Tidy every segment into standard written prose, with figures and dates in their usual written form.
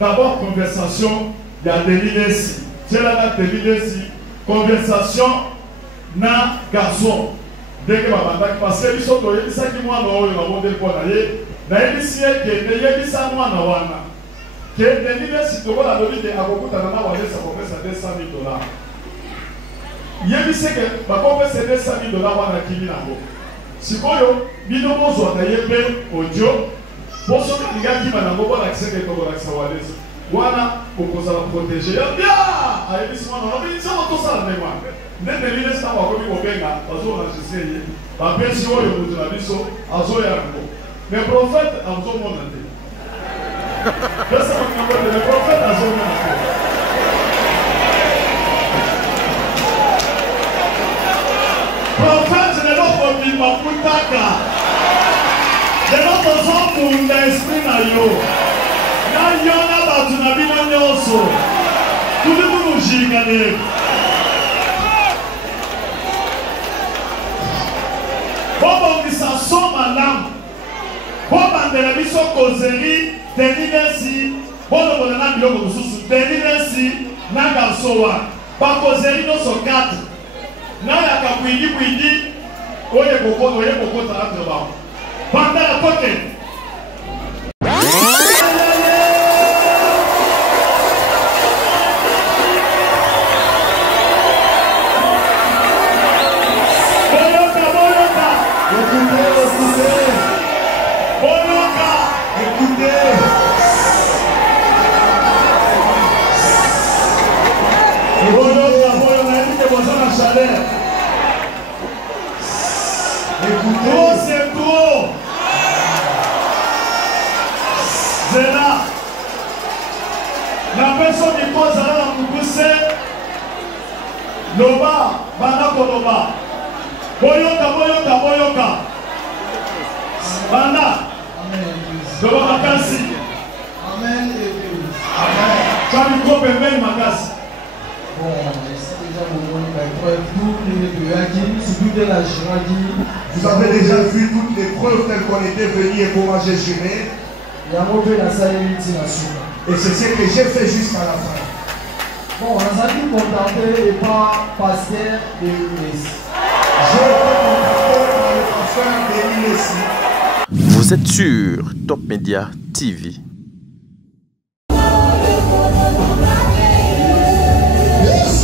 D'abord, conversation, il y a des lignes ici. J'ai là des lignes ici. Conversation, na garçon. Dès que parce que les autres, il y a ça qui moi, il y a un modèle pour aller. Mais il y a des ça moi, que des lignes ici, tu vois la lobby de Aboku Tanama, on va ça pour faire $200,000. Il y a des que, ma compagnie c'est $200,000, on a qui vient si vous avez un audio, pour ceux qui ont accès à voilà, pour que ça protège. Bien! Allez, dis-moi, non, mais ça va tout ça, mais moi. Dès que les gens ont commis au Benga, ils ont enregistré. La pension, ils ont dit, mais le prophète a besoin de monter. Le prophète a besoin de monter. Prophète, je ne l'ai pas dit, ma putain. Je n'ai pas besoin pour l'esprit na yo. Na yo na batu na bino nyoso. Tout le monde nous gigane. Bobo qui s'assomme à l'âme. Bobo de la mission causerie, dénidesi. Bobo de la mission causerie, dénidesi. Naga soa. Pas causerie non so 4. Naya kakwidi oye koko tarato ba banda la côté Écoutez, c'est trop. C'est là. La personne qui pose à la poussée, Loba, Banako Loba. Boyoka. Banda. Loba Makasi. Amen. Tu as une coupe et Makasi. Vous avez déjà vu toutes les preuves telles qu'on était venu et comment j'ai géré. Et c'est ce que j'ai fait jusqu'à la fin. Bon, on a dit contacté et pas pasteur de l'US. J'ai été contacté par le pasteur de l'US. Vous êtes sur Top Media TV. Yes.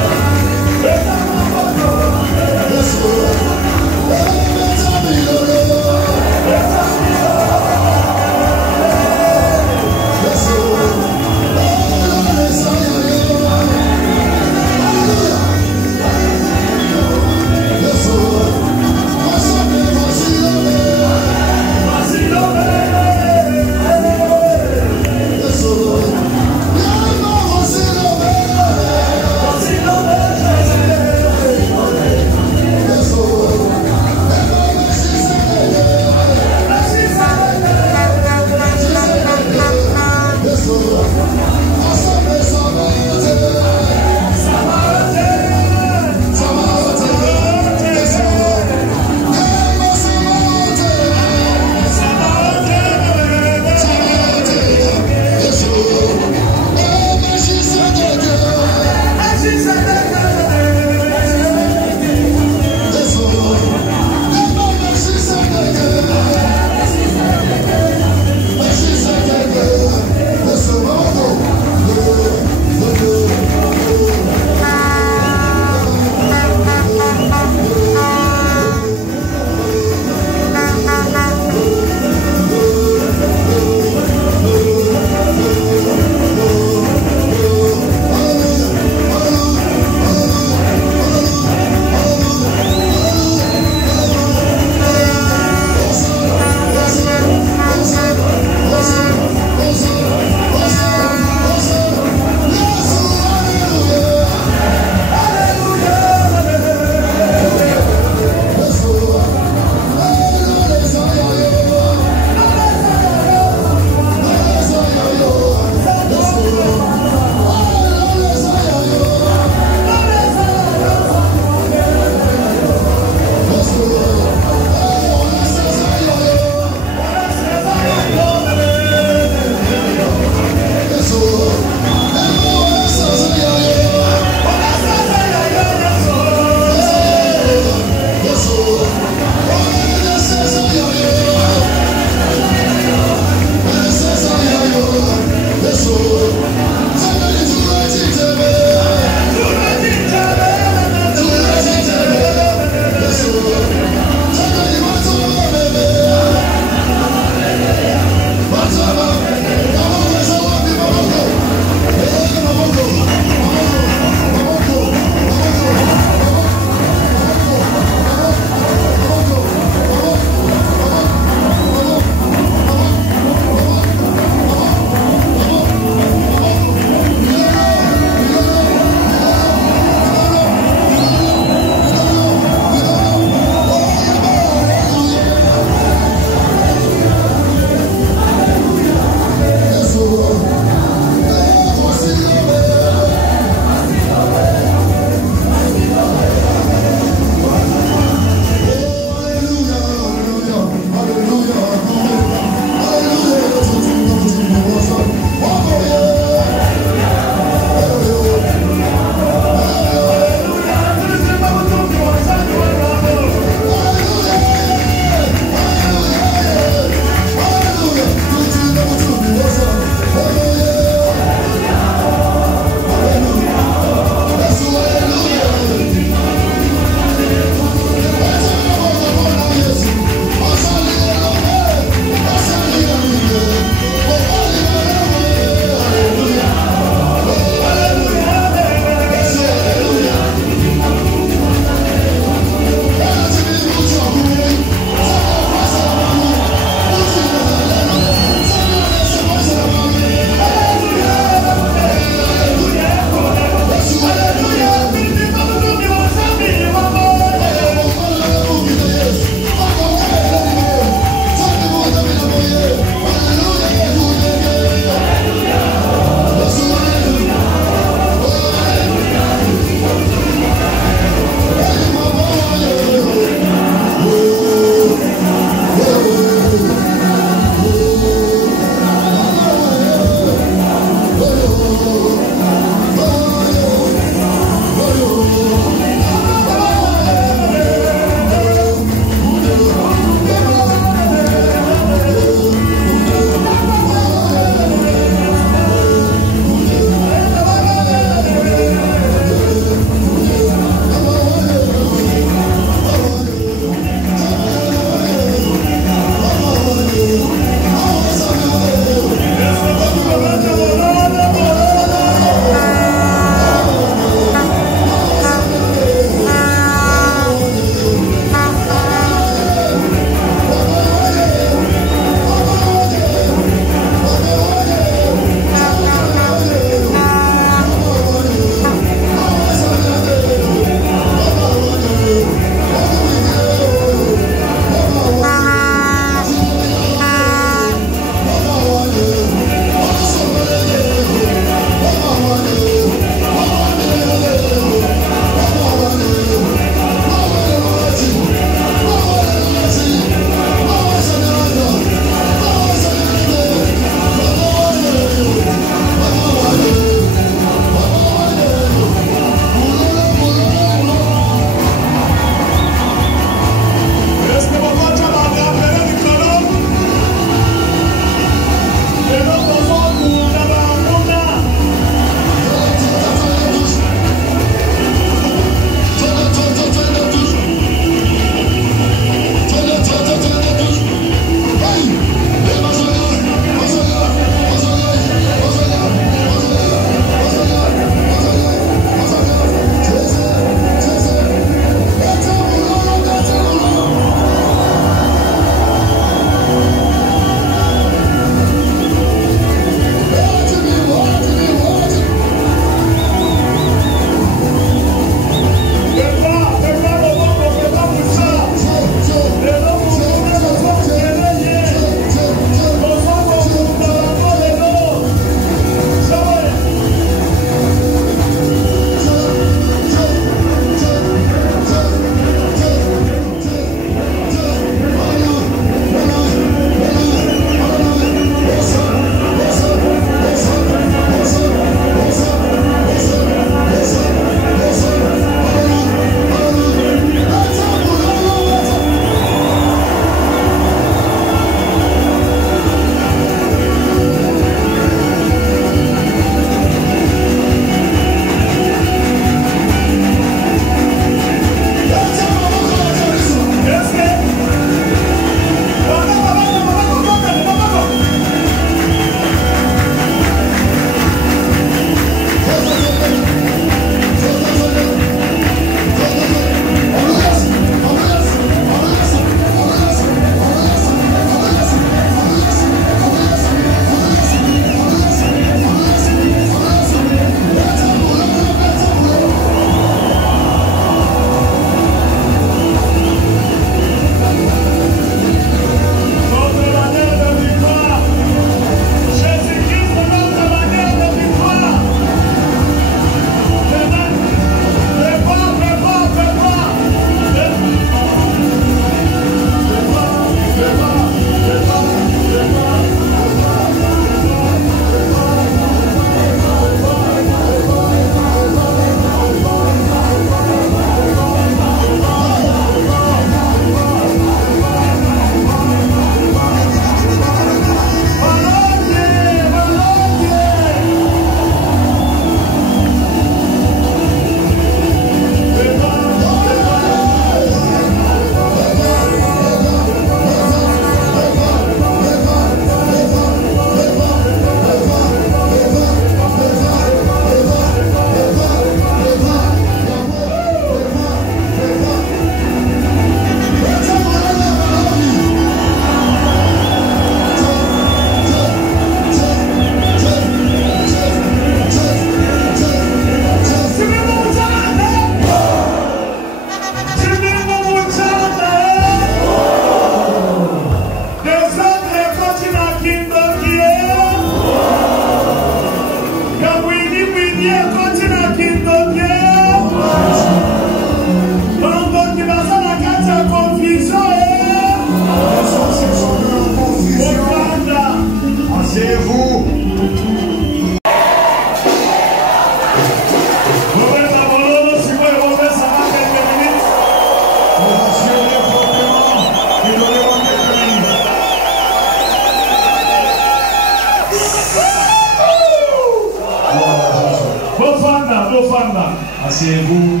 Asseyez-vous.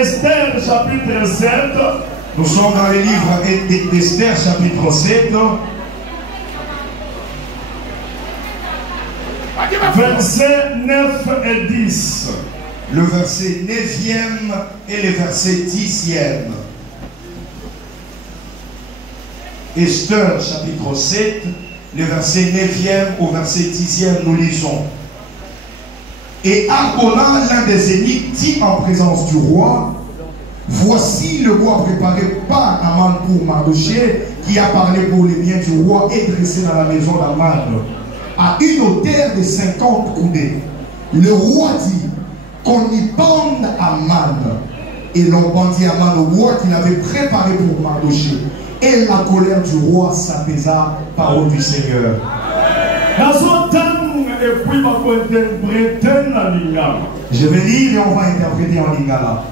Esther chapitre 7. Nous sommes dans le livre d'Esther chapitre 7. Versets 9 et 10. Le verset 9e et le verset 10e. Esther chapitre 7, le verset 9e au verset 10e, nous lisons. Et Arbona, l'un des élites, dit en présence du roi: voici le bois préparé par Aman pour Mardochée, qui a parlé pour les biens du roi et dressé dans la maison d'Aman, à une hauteur de 50 coudées. Le roi dit qu'on y pende Aman. Et l'on pendit Aman au bois qu'il avait préparé pour Mardochée. Et la colère du roi s'apaisa, parole du Seigneur. Je vais lire et on va interpréter en lingala.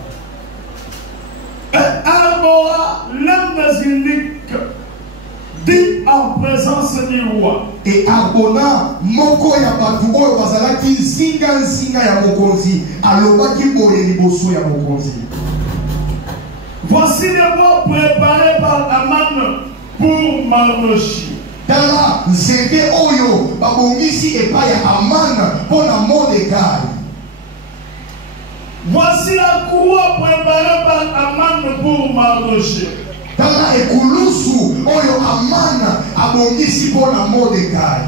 Dit en présence du roi. Et Arbona, moko ya batu oyo bazalaki nsinga ya mokonzi, alobaki boye liboso ya mokonzi. Voici le bois préparé par Aman pour Mardochée. Tala nzete oyo babongisi epai ya Aman pona Mordekai. Voici la cour préparée par Aman pour Mardochée. Tala ekulusu oyo Aman abongisi pona Mordekai.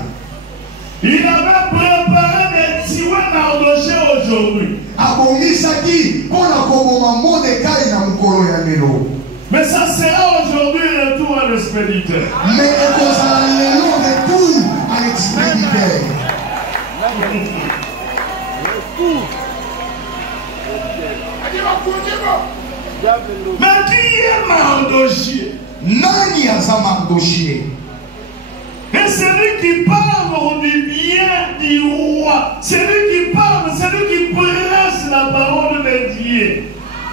Il avait préparé de tuer Mardochée aujourd'hui. Abongisaki pona koboma Mordekai na mukolo ya lelo. Mais ça sera aujourd'hui le retour à l'expéditeur. Mais ekozala lelo retour à l'expéditeur. Mais qui est Mardochée? Nani aza Mardochée? Et celui qui parle du bien du roi, celui qui parle, celui qui presse la parole de Dieu.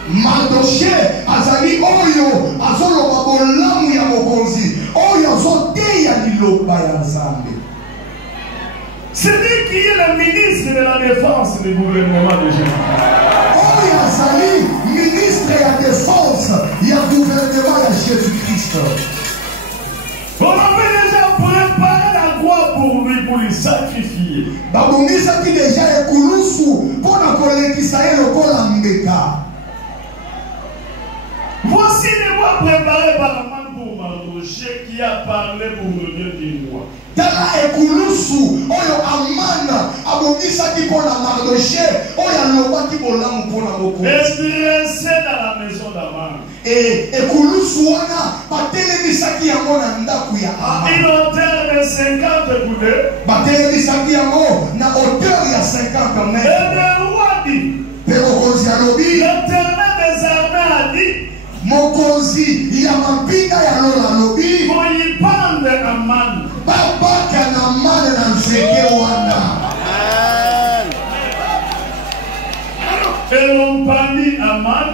Mardochée azali oyo azoloba bolamu ya mokonzi, oyo azoteya liloba ya Nzambe. Celui qui est le ministre de la défense du gouvernement de Jésus. Oyo azali ministre ya défense ya gouvernement ya Jésus-Christ. On avait déjà préparé la croix pour lui, pour lui sacrifier. Babongisaki déjà ekulusu pona kolekisa ye lokola mbeka. Voici les mois préparés par Aman pour Mardochée qui a parlé pour le bien du roi. Tala ekulusu oyo Aman abongisaki pona Mardochée oyo alobaki bolamu pona mokonzi. Dressé dans la maison d'Aman. Et ekulusu wana batelemisaki yango na ndaku ya Aman. Une hauteur de 50 coudées. Batelemisaki yango na hauteur ya 50 mètres. Et le roi dit, Pe mokonzi alobi, l'Éternel des armées a dit, mokonzi ya mampinga ya lola alobi, qu'on y pende Aman. babaka na mane na nzete wana. Et l'on pendit Aman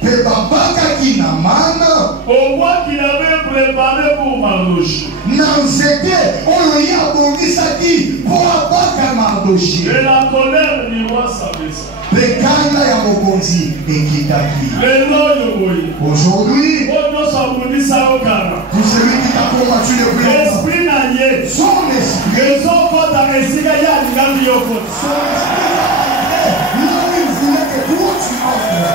Pe babakaki na mane au bois qu'il avait préparé pour Mardochée. na nzete oyo ye abongisaki mpo abaka Mardochée. Et la colère du roi s'abaissa. Pe kanda ya mokonzi ekitaki. Aujourd'hui, tout celui qui t'a combattu le plus longtemps, son esprit, son esprit là où il voulait que toi tu entres.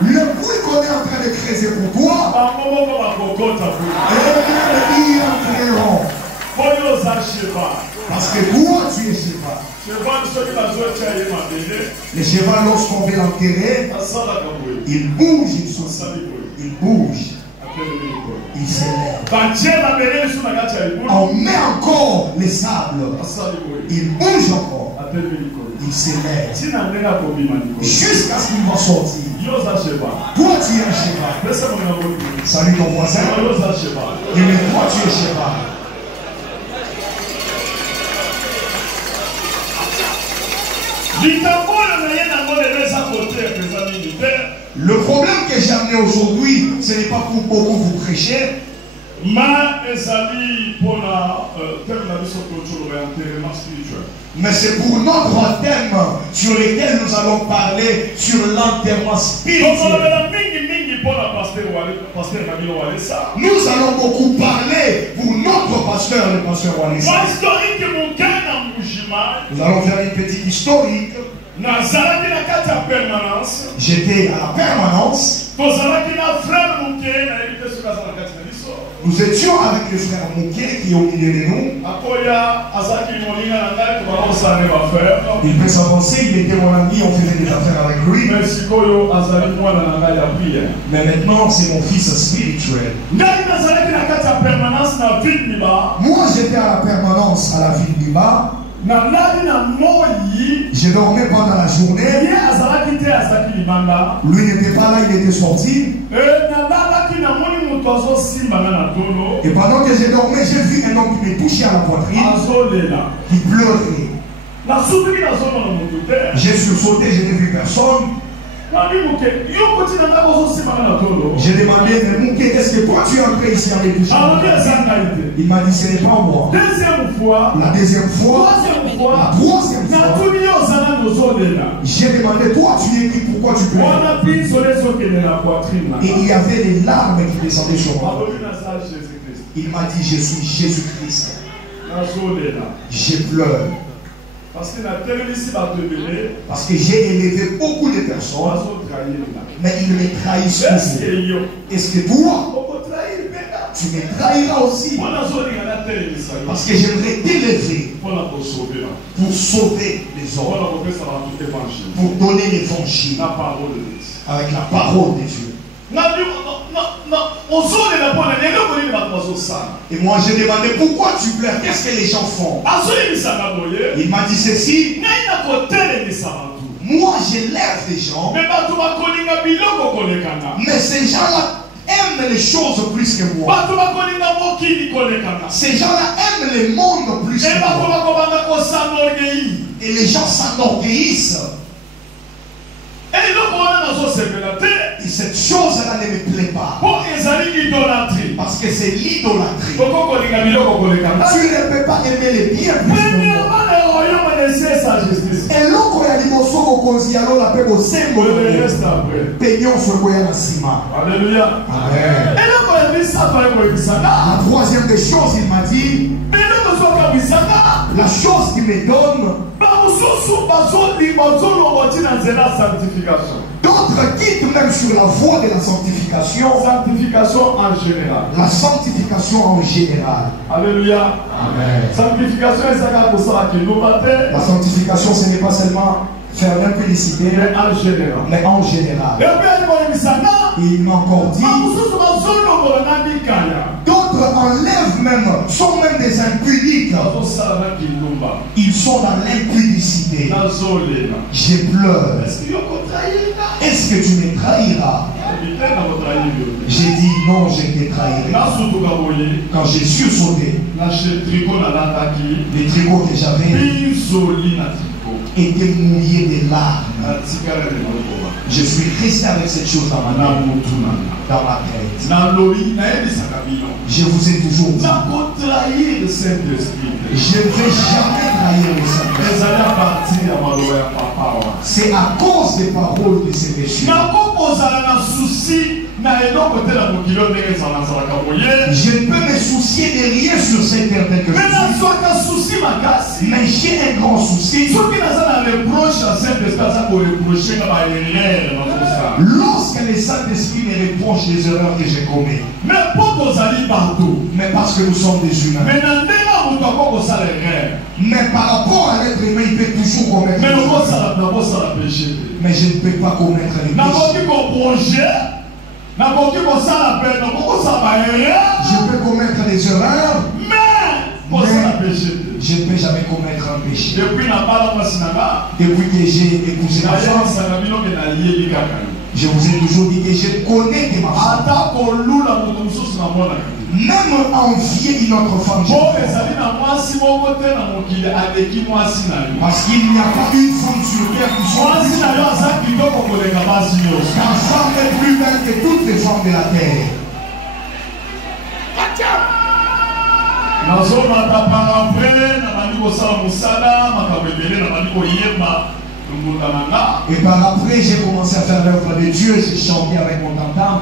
Le bruit qu'on est en train de creuser pour toi, ils entreront. Parce que toi tu es cheval. Le cheval, lorsqu'on veut l'enterrer, il bouge, il bouge, il s'élève. On met encore le sable, il bouge encore, il s'élève jusqu'à ce qu'il va sortir. Toi tu es un cheval. Salut ton voisin. Et mais toi tu es cheval. Le problème que j'ai amené aujourd'hui, ce n'est pas pour beaucoup vous prêcher. Mais c'est pour notre thème sur lequel nous allons parler sur l'enterrement spirituel. Nous allons beaucoup parler pour notre pasteur, le pasteur Walesa. Nous allons faire une petite historique. J'étais à la permanence. Nous étions avec le frère Mouké qui est au milieu de nous. Il peut s'avancer, il était mon ami, on faisait des affaires avec lui. Mais maintenant, c'est mon fils spirituel. Moi, j'étais à la permanence à la ville du Bas. Je dormais pendant la journée. Lui n'était pas là, il était sorti. Et pendant que je dormais, j'ai vu un homme qui me touchait à la poitrine, qui pleurait. J'ai sursauté, je n'ai vu personne. J'ai demandé, mais Mouké, est-ce que toi tu es entré ici avec lui? Il m'a dit, ce n'est pas moi. La deuxième fois, la troisième fois, j'ai demandé, toi tu es qui? Pourquoi tu pleures? Et il y avait des larmes qui descendaient sur moi. Il m'a dit, je suis Jésus-Christ. Je pleure. Parce que j'ai élevé beaucoup de personnes, mais ils me trahissent toujours. Est-ce que toi, tu me trahiras aussi? Parce que j'aimerais t'élever pour sauver les hommes, pour donner l'évangile avec la parole de Dieu. Et moi j'ai demandé pourquoi tu pleures, qu'est-ce que les gens font? Il m'a dit ceci. Moi j'élève des gens, mais ces gens-là aiment les choses plus que moi. Ces gens-là aiment le monde plus que moi. Et les gens s'enorgueillissent. Et cette chose-là ne me plaît pas. Parce que c'est l'idolâtrie. Tu ne peux pas aimer les biens plus que moi. Et l'autre a dit Alléluia. Amen. La troisième des choses, il m'a dit, la chose qu'il me donne, d'autres quittent même sur la voie de la sanctification. Sanctification en général. La sanctification en général. Alléluia. Amen. Sanctification, la sanctification, ce n'est pas seulement faire l'impudicité, mais en général. Et il m'a encore dit, d'autres enlèvent même, sont même des impudiques. Ils sont dans l'impudicité. Je pleure. Est-ce que tu me trahiras? J'ai dit non, je te trahirai. Quand j'ai sursauté, les tricots que j'avais étaient mouillés de larmes. Je suis resté avec cette chose dans ma tête. Je vous ai toujours dit, je ne vais jamais trahir le Saint-Esprit. C'est à cause des paroles de ces messieurs. Je ne peux me soucier de rien sur cette terre tel que je suis. Mais j'ai un grand souci. Lorsque le Saint-Esprit me reproche les erreurs que j'ai commises. Mais parce que nous sommes des humains. Mais par rapport à l'être humain, il peut toujours commettre des erreurs. Mais je ne peux pas commettre les péchés. Je peux commettre des erreurs, mais je ne peux jamais commettre un péché. Depuis que j'ai épousé ma femme, je vous ai toujours dit que je connais que ma femme. Même envier une autre femme, parce qu'il n'y a pas une femme sur terre qui soit car femme est plus belle que toutes les femmes de la terre. Et par après, j'ai commencé à faire l'œuvre de Dieu, j'ai chanté avec mon tam-tam.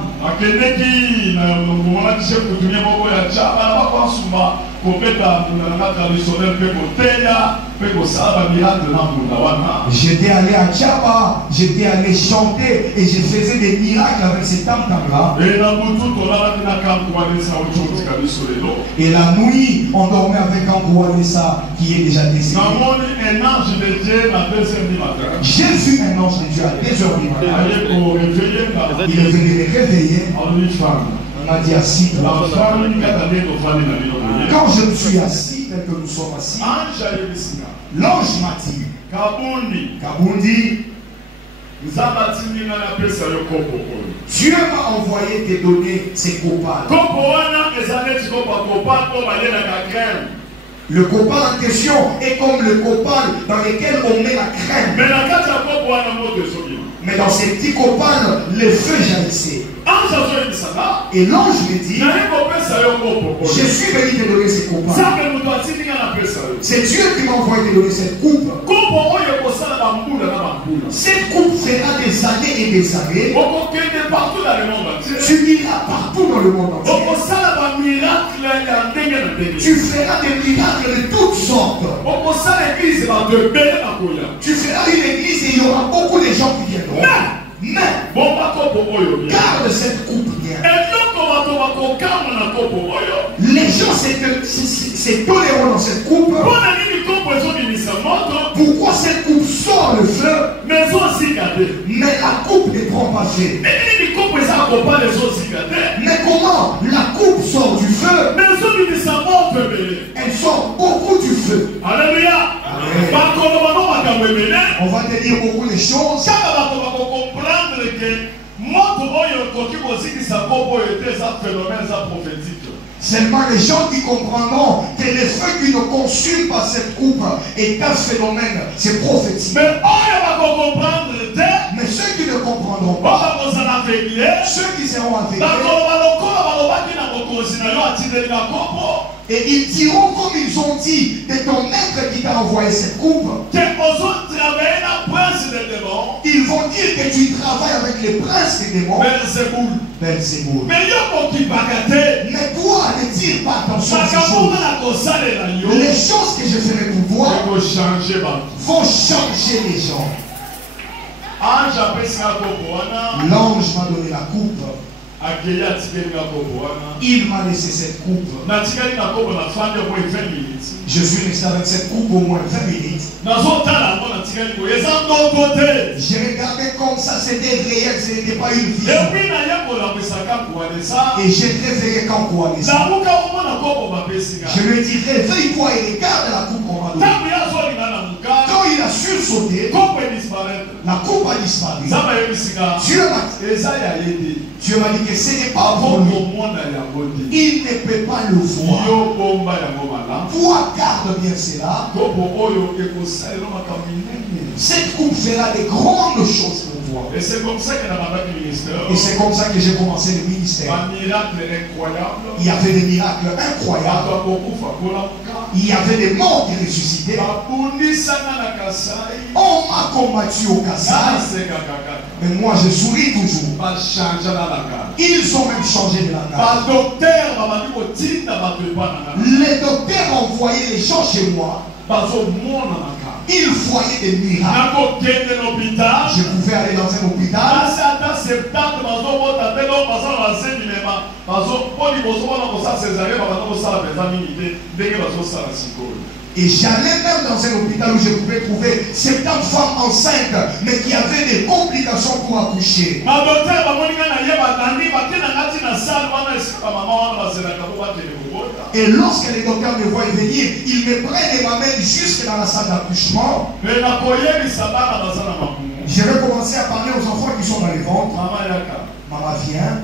J'étais allé à Tchaba, j'étais allé chanter et je faisais des miracles avec ces tam-tam-là. Et la nuit, on dormait avec un Kouanessa qui est déjà décédé. J'ai vu un ange de Dieu à 2h du matin. Il est venu les réveiller. On m'a dit assis-toi. Quand je me suis assis, tel que nous sommes assis, l'ange m'a dit, Kabundi, Dieu m'a envoyé te donner ces copales. Le copal en question est comme le copal dans lequel on met la crème. Mais dans ces petits copals, le feu jaillissait. Et l'ange me dit, je suis venu te donner ces copals. C'est Dieu qui m'a envoyé te donner cette coupe. Cette coupe fera des années et des années. Tu iras partout dans le monde entier. Tu feras des miracles de toutes sortes. Tu feras une église et il y aura beaucoup de gens qui viendront. Mais garde cette coupe bien. Les gens c'est tolérant dans cette coupe. Pourquoi cette coupe sort le feu, mais la coupe ne prend pas feu? Mais comment la coupe sort du feu? Elle sort beaucoup du feu. Alléluia. On va te dire beaucoup de choses. Seulement les gens qui comprendront que le feu qui ne consume pas cette coupe est un phénomène, c'est prophétique. Mais ceux qui ne comprendront pas, ceux qui seront aveuglés, et ils diront comme ils ont dit de ton maître qui t'a envoyé cette coupe, ils vont dire que tu travailles avec les princes des démons. Belzéboul. Mais toi, ne tire pas attention à ces choses. Les choses que je ferai pour toi vont changer les gens. L'ange m'a donné la coupe. Il m'a laissé cette coupe. Je suis resté avec cette coupe au moins 20 minutes. J'ai regardé comme ça, c'était réel, ce n'était pas une vision. Et j'ai réveillé quand Kouanessa. Je lui ai dit, réveille-toi et regarde la coupe qu'on m'a donnée. Quand il a sursauté, la coupe a disparu. Dieu m'a dit que ce n'est pas pour lui. Il ne peut pas le voir. Toi, garde bien cela. Cette coupe fera des grandes choses pour toi. Et c'est comme ça que j'ai commencé le ministère. Il y avait des miracles incroyables. Il y avait des morts qui ressuscitaient. On m'a combattu au Kassai. Mais moi je souris toujours. Ils ont même changé de la carte. Les docteurs envoyaient les gens chez moi. Ils voyaient des miracles. Je pouvais aller dans un hôpital. Et j'allais même dans un hôpital où je pouvais trouver 70 femmes enceintes, mais qui avaient des complications pour accoucher. Et lorsque les docteurs me voient venir, ils me prennent et m'amènent jusque dans la salle d'accouchement. Je vais commencer à parler aux enfants qui sont dans les ventres. Maman vient.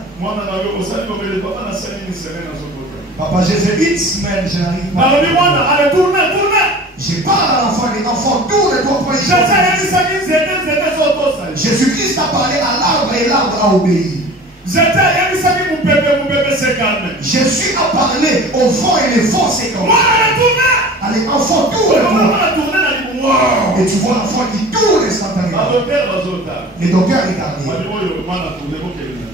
Papa, j'ai fait 8 semaines, je n'arrive pas. Je parle à l'enfant, les enfants tournent-toi pour Jésus-Christ a parlé à l'arbre et l'arbre a obéi. Jésus a parlé au vent et les faux séquences. Allez, enfant tourne. Et tu vois l'enfant qui tourne instantanément. Les docteurs regardent.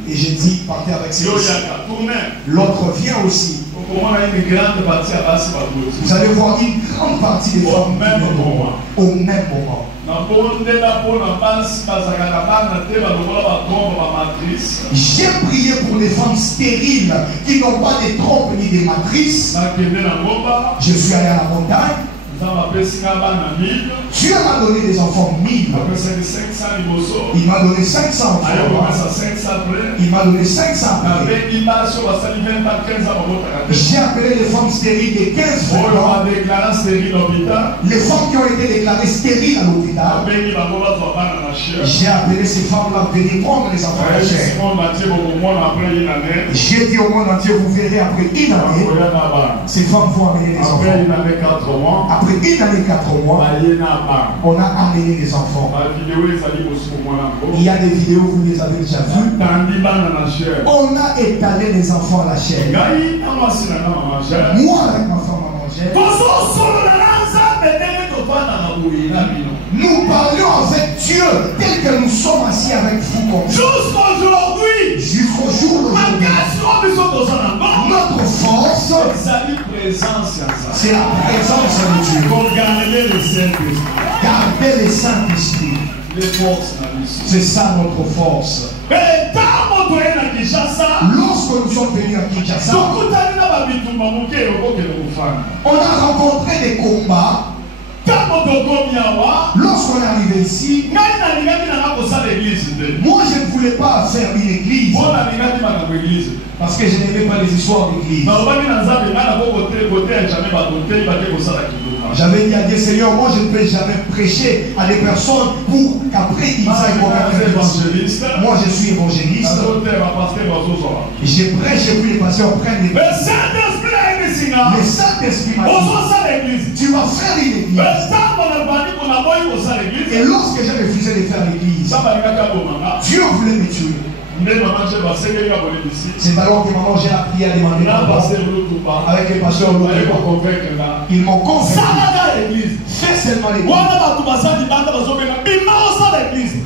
Et j'ai dit, partez avec ses fils. L'autre vient aussi. Vous allez voir une grande partie des femmes au même moment. J'ai prié pour les femmes stériles qui n'ont pas de trompes ni de matrices. Je suis allé à la montagne. Dieu m'a donné des enfants 1000. Il m'a donné 500 enfants. Il m'a donné 500 après. J'ai appelé les femmes stériles de 15 ans. Les femmes qui ont été déclarées stériles à l'hôpital. J'ai appelé ces femmes-là à venir prendre les enfants à la chair. J'ai dit au monde entier, vous verrez après une année, ces femmes vont amener les enfants. Après une année, 4 mois, on a amené les enfants. Il y a des vidéos, vous les avez déjà vues. On a étalé les enfants à la chair. Moi, avec ma femme, nous parlions avec Dieu tel que nous sommes assis avec vous. Jusqu'au jour d'aujourd'hui. Notre force, c'est la présence de Dieu. Gardez le Saint-Esprit. C'est ça notre force. Lorsque nous sommes venus à Kinshasa, on a rencontré des combats. Lorsqu'on est arrivé ici, moi je ne voulais pas faire une église parce que je n'aimais pas les histoires d'église. J'avais dit à Dieu, Seigneur, moi je ne peux jamais prêcher à des personnes pour qu'après ils aillent évangéliste. Moi je suis évangéliste. Je prêche et puis les pasteurs prennent les églises. Le Saint-Esprit m'a dit, tu vas faire une église. Et lorsque j'ai refusé de faire l'église, Dieu voulait me tuer. C'est alors que maman j'ai la prière demandée avec les pasteurs. Ils m'ont convaincu. Fais seulement l'église.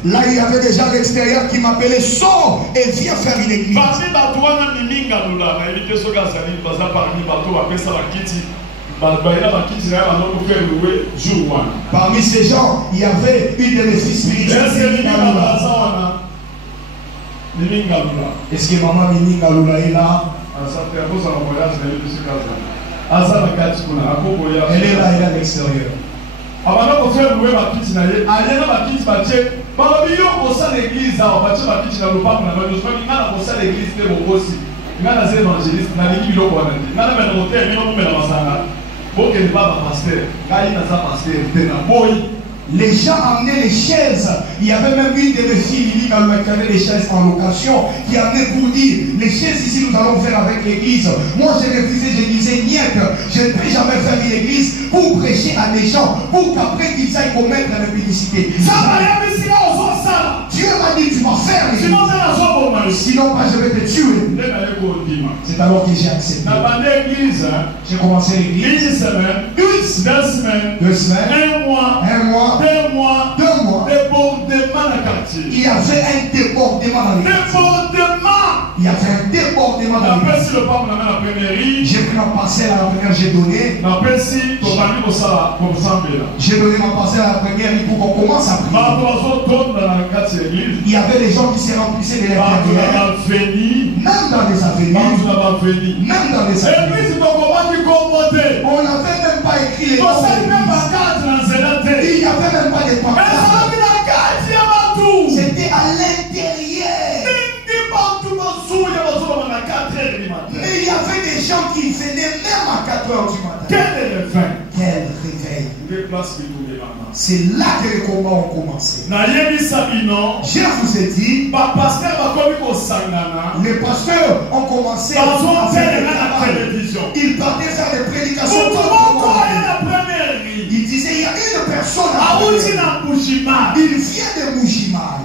Là il y avait des gens à l'extérieur qui m'appelaient, sors et viens faire une église. Parmi ces gens, il y avait une de mes filles spirituelles. Est-ce que maman Mimi Galula est là? Elle est là, elle est à l'extérieur. Les gens amenaient les chaises. Il y avait même une de mes filles qui avait les chaises en location, qui amenait pour dire, les chaises ici nous allons faire avec l'église. Moi j'ai refusé, je disais niet, je ne peux jamais faire une église pour prêcher à des gens, pour qu'après qu'ils aillent commettre la publicité. Dieu m'a dit, tu vas faire l'église. Sinon pas je vais te tuer. C'est alors que j'ai accepté. J'ai commencé l'église. Une semaine. 2 semaines. 1 mois. 2 mois. Il y avait un débordement dans l'église. Il y avait un débordement dans l'église. J'ai pris ma parcelle à la première, j'ai donné. J'ai donné ma parcelle à la première pour qu'on commence à prier. Il y avait des gens qui se remplissaient de l'intérieur. Même dans les avenues. Même dans les avenues. On n'avait même pas écrit les noms de l'église. Il n'y avait même pas de pancartes. C'était à l'intérieur. Mais il y avait des gens qui venaient même à 4 h du matin. Quel réveil. C'est là que les combats ont commencé. Je vous ai dit, les pasteurs ont commencé à faire la télévision. Ils partaient faire des prédications. Ils disaient, il y a une personne il vient de Moujimaï.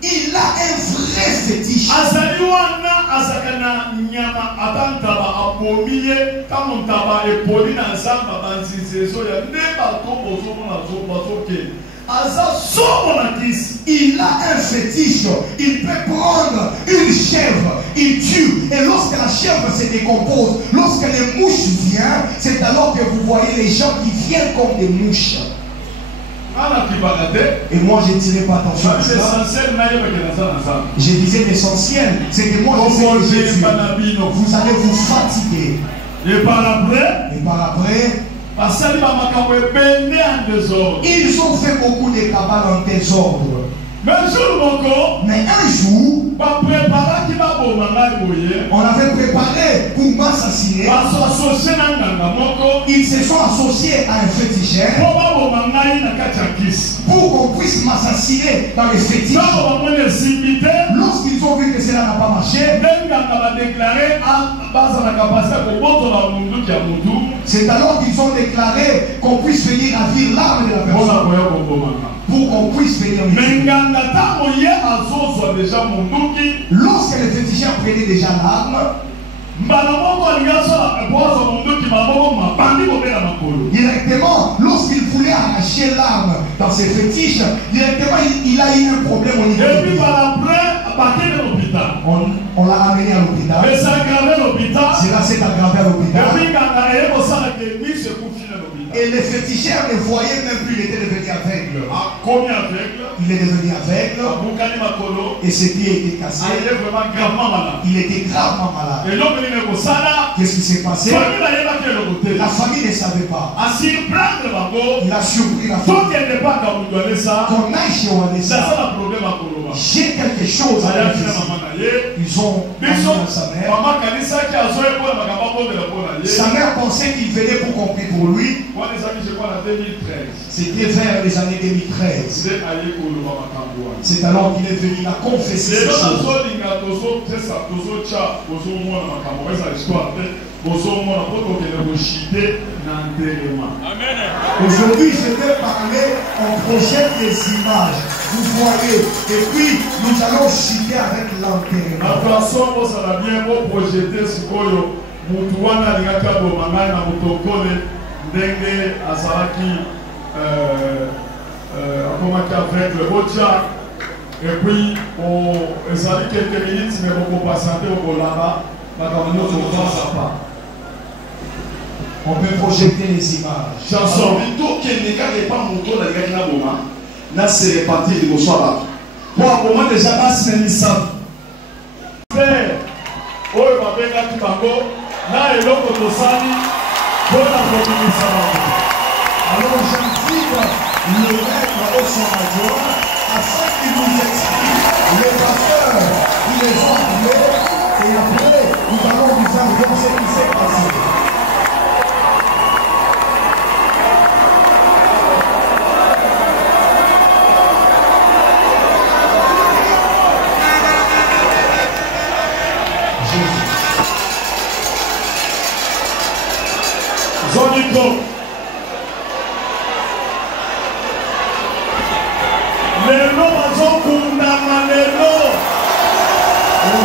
Il a un vrai fétiche. azakana nyama atantaba apomiye kamuntaba epoli na nzamba banzizezo ya ndeba tobozo na zobazoke aza somo na Kristo. Il a un fétiche, il peut prendre une chèvre, il tue, et lorsque la chèvre se décompose, lorsque les mouches viennent, c'est alors que vous voyez les gens qui viennent comme des mouches. Et moi je ne tirais pas attention à cela. Je disais l'essentiel, c'est que moi je sais que Jésus, vous allez vous fatiguer. Et par après, ils ont fait beaucoup de cabales en désordre. Mais un jour, on avait préparé pour m'assassiner. Ils se sont associés à un féticheur pour qu'on puisse m'assassiner dans les fétiches. Lorsqu'ils ont vu que cela n'a pas marché, c'est alors qu'ils ont déclaré qu'on puisse venir ravir l'âme de la personne. Pour qu'on puisse venir. Lorsque les féticheurs prenaient déjà l'arme, directement, lorsqu'il voulait arracher l'arme dans ses fétiches, directement il a eu un problème au niveau de l'hôpital. On l'a amené à l'hôpital. Cela s'est aggravé à l'hôpital. Et les féticheurs ne voyaient même plus, il était devenu aveugle. Il est devenu aveugle. Et ses pieds étaient cassés. Il était gravement malade. Qu'est-ce qui s'est passé? La famille ne savait pas. Il a surpris la famille. Qu'on aille chez Wanessa. J'ai quelque chose à dire. Ils ont amené à sa mère. Sa mère pensait qu'il venait pour qu'on prie pour lui. C'était vers les années 2013. C'est alors qu'il est venu la confesser ces choses. Aujourd'hui, je vais parler, on projette des images. Vous voyez, et puis nous allons chuter avec l'enterrement. Ndenge azalaki akomaki avec le Bocha et puis ezali quelques minutes mais beaucoup patienter au Bolaba on peut projeter les images. Chanson c'est réparti de bonsoir. Pour un moment déjà pas sinisa. Oyo babengaki bango na eloko tosali. Alors j'invite le maître au son adjoint afin qu'il nous explique les pasteurs qui les ont appelés et après nous allons vous faire voir ce qui s'est passé.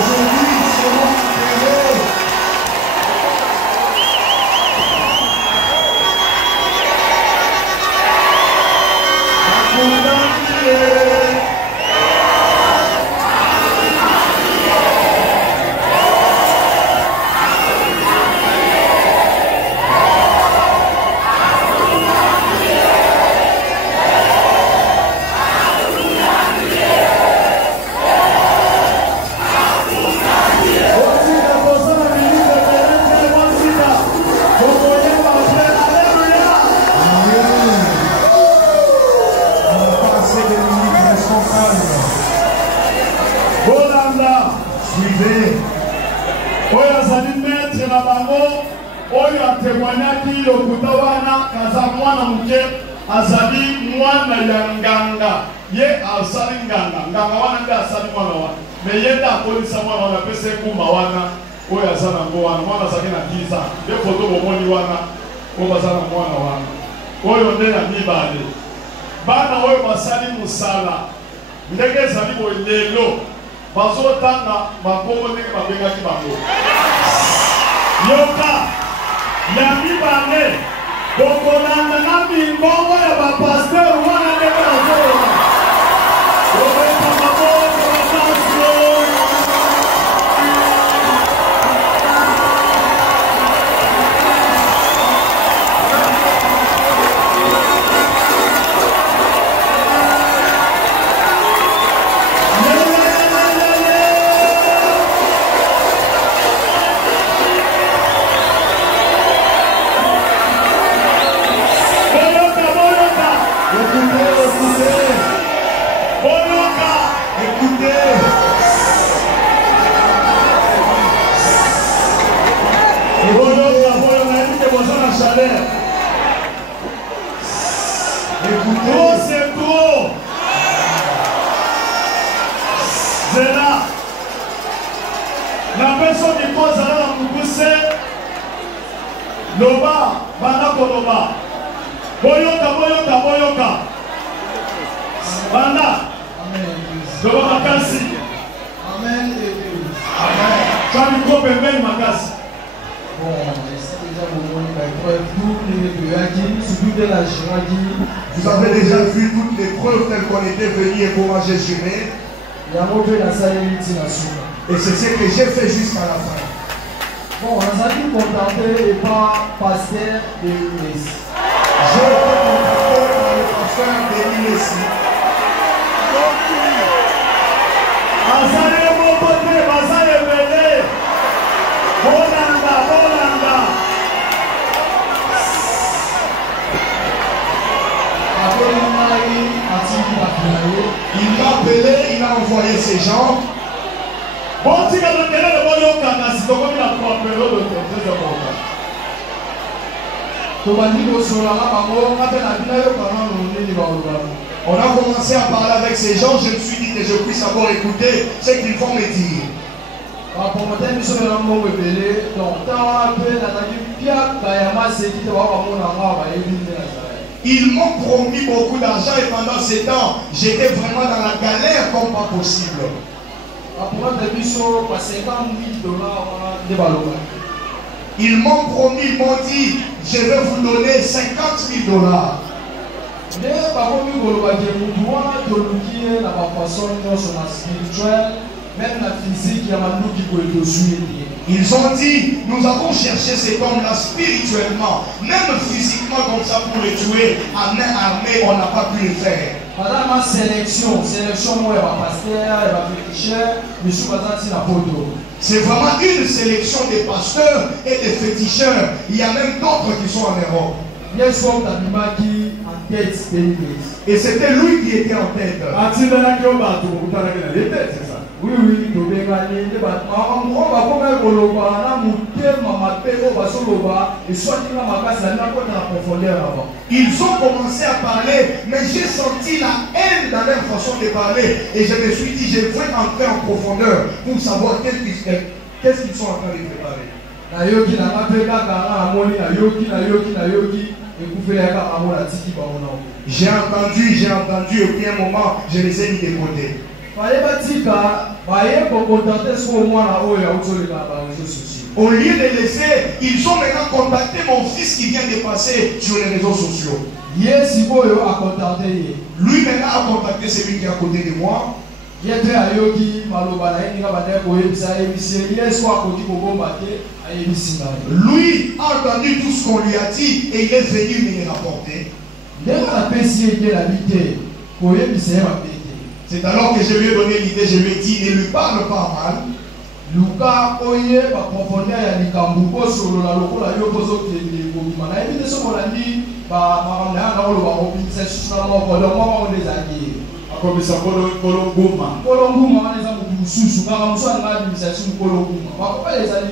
Aujourd'hui, ils seront enterrés. Suivez. Oyo azali maître na bango oyo atémoignaki lokuta wana kaza mwana muke azali mwana ya nganga ye asali nganga wana nde asali mwana wana me ye nde akolisa mwana wana apesa ekumba wana oyo aza nango wana mwana azalaki na 10 ans nde foto bomoni wana oyo baza na mwana wana oyo nde na mibale bana oyo basali mosala ndenge ezali boye lelo bazotanga makombo ndenge babengaki bango. Yoka ya mibale bokolanda na mimbongo ya bapaster wana ndenge bazoloba. Obeta maboko batasio. Écoutez, c'est trop. Zéna. La personne qui cause à la mousse, Loba, Banako Loba. Boyoka, Boyoka, Boyoka. Banda. Loba Makasi. Amen. Amen. Quand il coupe un bel Makasi. Bon, c'est déjà mon nom, vous avez déjà vu toutes les preuves telles qu'on était venu et comment j'ai géré. Et c'est ce que j'ai fait jusqu'à la fin. Bon, on a dit contenté et pas pasteur de l'Église. J'ai été contacté par le pasteur de l'Église. Il m'a appelé, il a envoyé ses gens. On a commencé à parler avec ces gens, je me suis dit que je puisse avoir écouté ce qu'ils vont me dire. Ils m'ont promis beaucoup d'argent et pendant ces temps, j'étais vraiment dans la galère comme pas possible. Ils m'ont promis, ils m'ont dit, je vais vous donner 50 000 $. Même la physique, il y a un qui peut être suivi. Ils ont dit, nous avons cherché cet homme-là spirituellement, même physiquement comme ça pour le tuer, à main armée, on n'a pas pu le faire. Madame, ma sélection, moi, il va pasteur, il va féticheur, monsieur Bazati na poto. C'est vraiment une sélection des pasteurs et des féticheurs. Il y a même d'autres qui sont en Europe. Et c'était lui qui était en tête. Oui, ils ont commencé à parler, mais j'ai senti la haine dans leur façon de parler. Et je me suis dit, je vais entrer en profondeur pour savoir qu'est-ce qu'ils sont en train de préparer. J'ai entendu, et puis un moment, je les ai mis de côté. Au lieu de laisser, ils ont maintenant contacté mon fils qui vient de passer sur les réseaux sociaux. Lui maintenant a contacté celui qui est à côté de moi. Lui a entendu tout ce qu'on lui a dit et il est venu me le rapporter. C'est alors que je lui ai donné l'idée, je lui ai dit, ne lui parle pas mal. C'est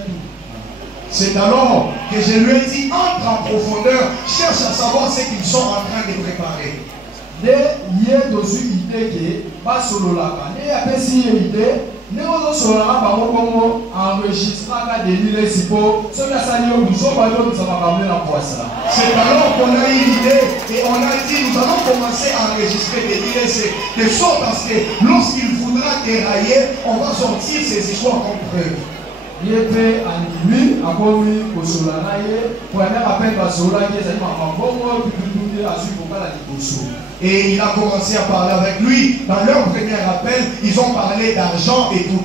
alors que je lui ai dit, entre en profondeur, cherche à savoir ce qu'ils sont en train de préparer. C'est alors qu'on a eu l'idée et on a dit nous allons commencer à enregistrer des livres de sorte à ce que lorsqu'il voudra dérailler, on va sortir ces histoires comme preuve. Et il a commencé à parler avec lui. Dans leur premier appel, ils ont parlé d'argent et tout.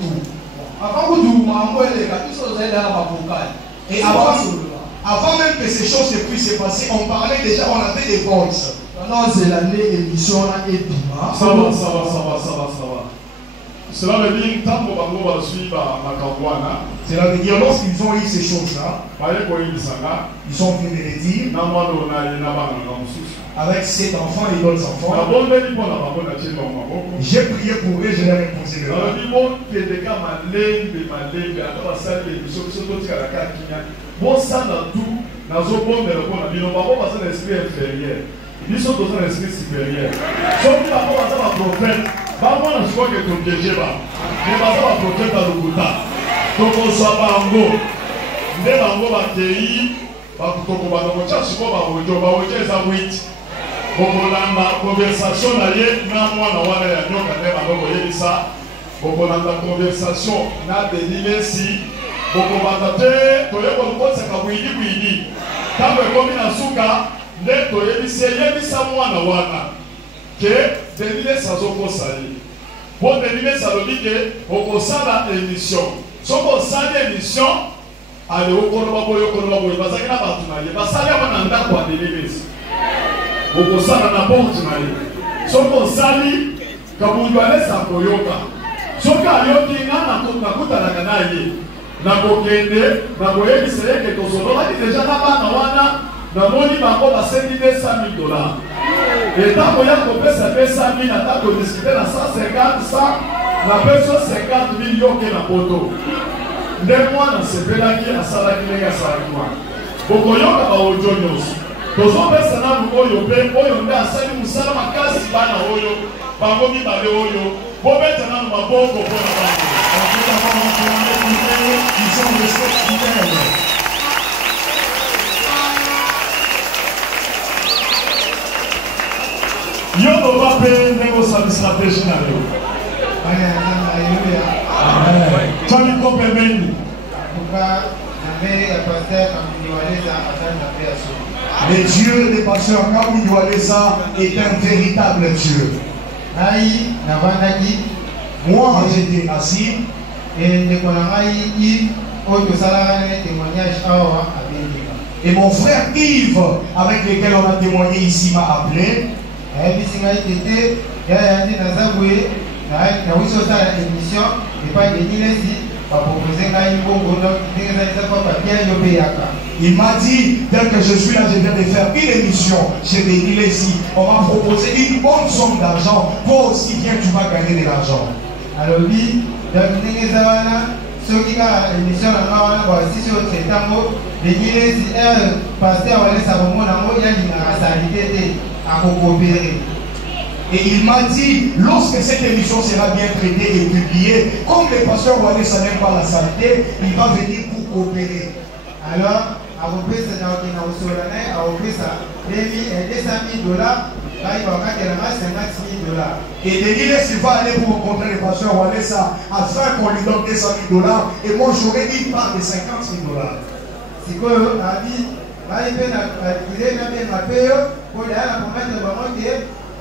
Et avant même que ces choses ne puissent se passer, on parlait déjà, on avait des voices. Ça va. Cela veut dire que tant qu'on va suivre Makawana, Cela veut dire lorsqu'ils ont eu ces choses-là, ils sont venus les dire avec cet enfant et d'autres enfants. J'ai prié pour eux, je leur ai posé le main. Ils sont dans un esprit supérieur. Sauf que d'abord, on a un prophète. Moi, je crois que tu es piégé. Mais on a un prophète dans le Bouddha. Donc, on soit bango. Mais bango va te y. On va te dire, je crois que tu es un witch. On a une conversation. On a une conversation. On a des lignes ici. On va te dire, tu es comme ça, tu quand comme il a souka. Neto yebisa mwana wana ke denile sazoko sali bon denile saloni ke okosala émission soko sala émission ale okoloba boyo bazaki na batu na ye basali wana ndako adelebesi okosala na porte na ye soko sali kabundu alesa koyoka soki ayoki nga nakutanaka na ye nakokende nakoyebisa ye ke tozolobaki deja na bana wana namoni bango basengi $200,000 et tant qu'on a kopesa $200,000 ata kodiscute na 150 na peso 50,000 yoke na poto nde mwana asepelaki asalaki ndenge asalaki wana bokoyoka baodio nyonso tozopesa nanu oyo mpe oyo nde asali mosala makasi bana oyo bango mibale oyo bobeta nanu maboko mpo na bango. Yo no va a pedir negociar estrategia na leo. Tony Kopemeni. Le Dieu des pasteurs Kambi Walesa est un véritable Dieu. Moi, j'étais assis. Et mon frère Yves, avec lequel on a témoigné ici, m'a appelé. Il m'a dit, dès que je suis là, je viens de faire une émission chez Bénil ici. On m'a proposé une bonne somme d'argent. Toi aussi, viens, tu vas gagner de l'argent. Alors oui, ceux qui ont l'émission si sur le traitement, pasteur à coopérer. Et il m'a dit, lorsque cette émission sera bien traitée et publiée, comme le pasteur Wallace n'aime pas la saleté, il va venir pour coopérer. Alors, à peu près, c'est dans $200,000, là, il va $50,000. Et Denis, il va aller pour rencontrer le pasteur Wallace afin qu'on lui donne $200,000 et moi j'aurais une part de $50,000. C'est quoi,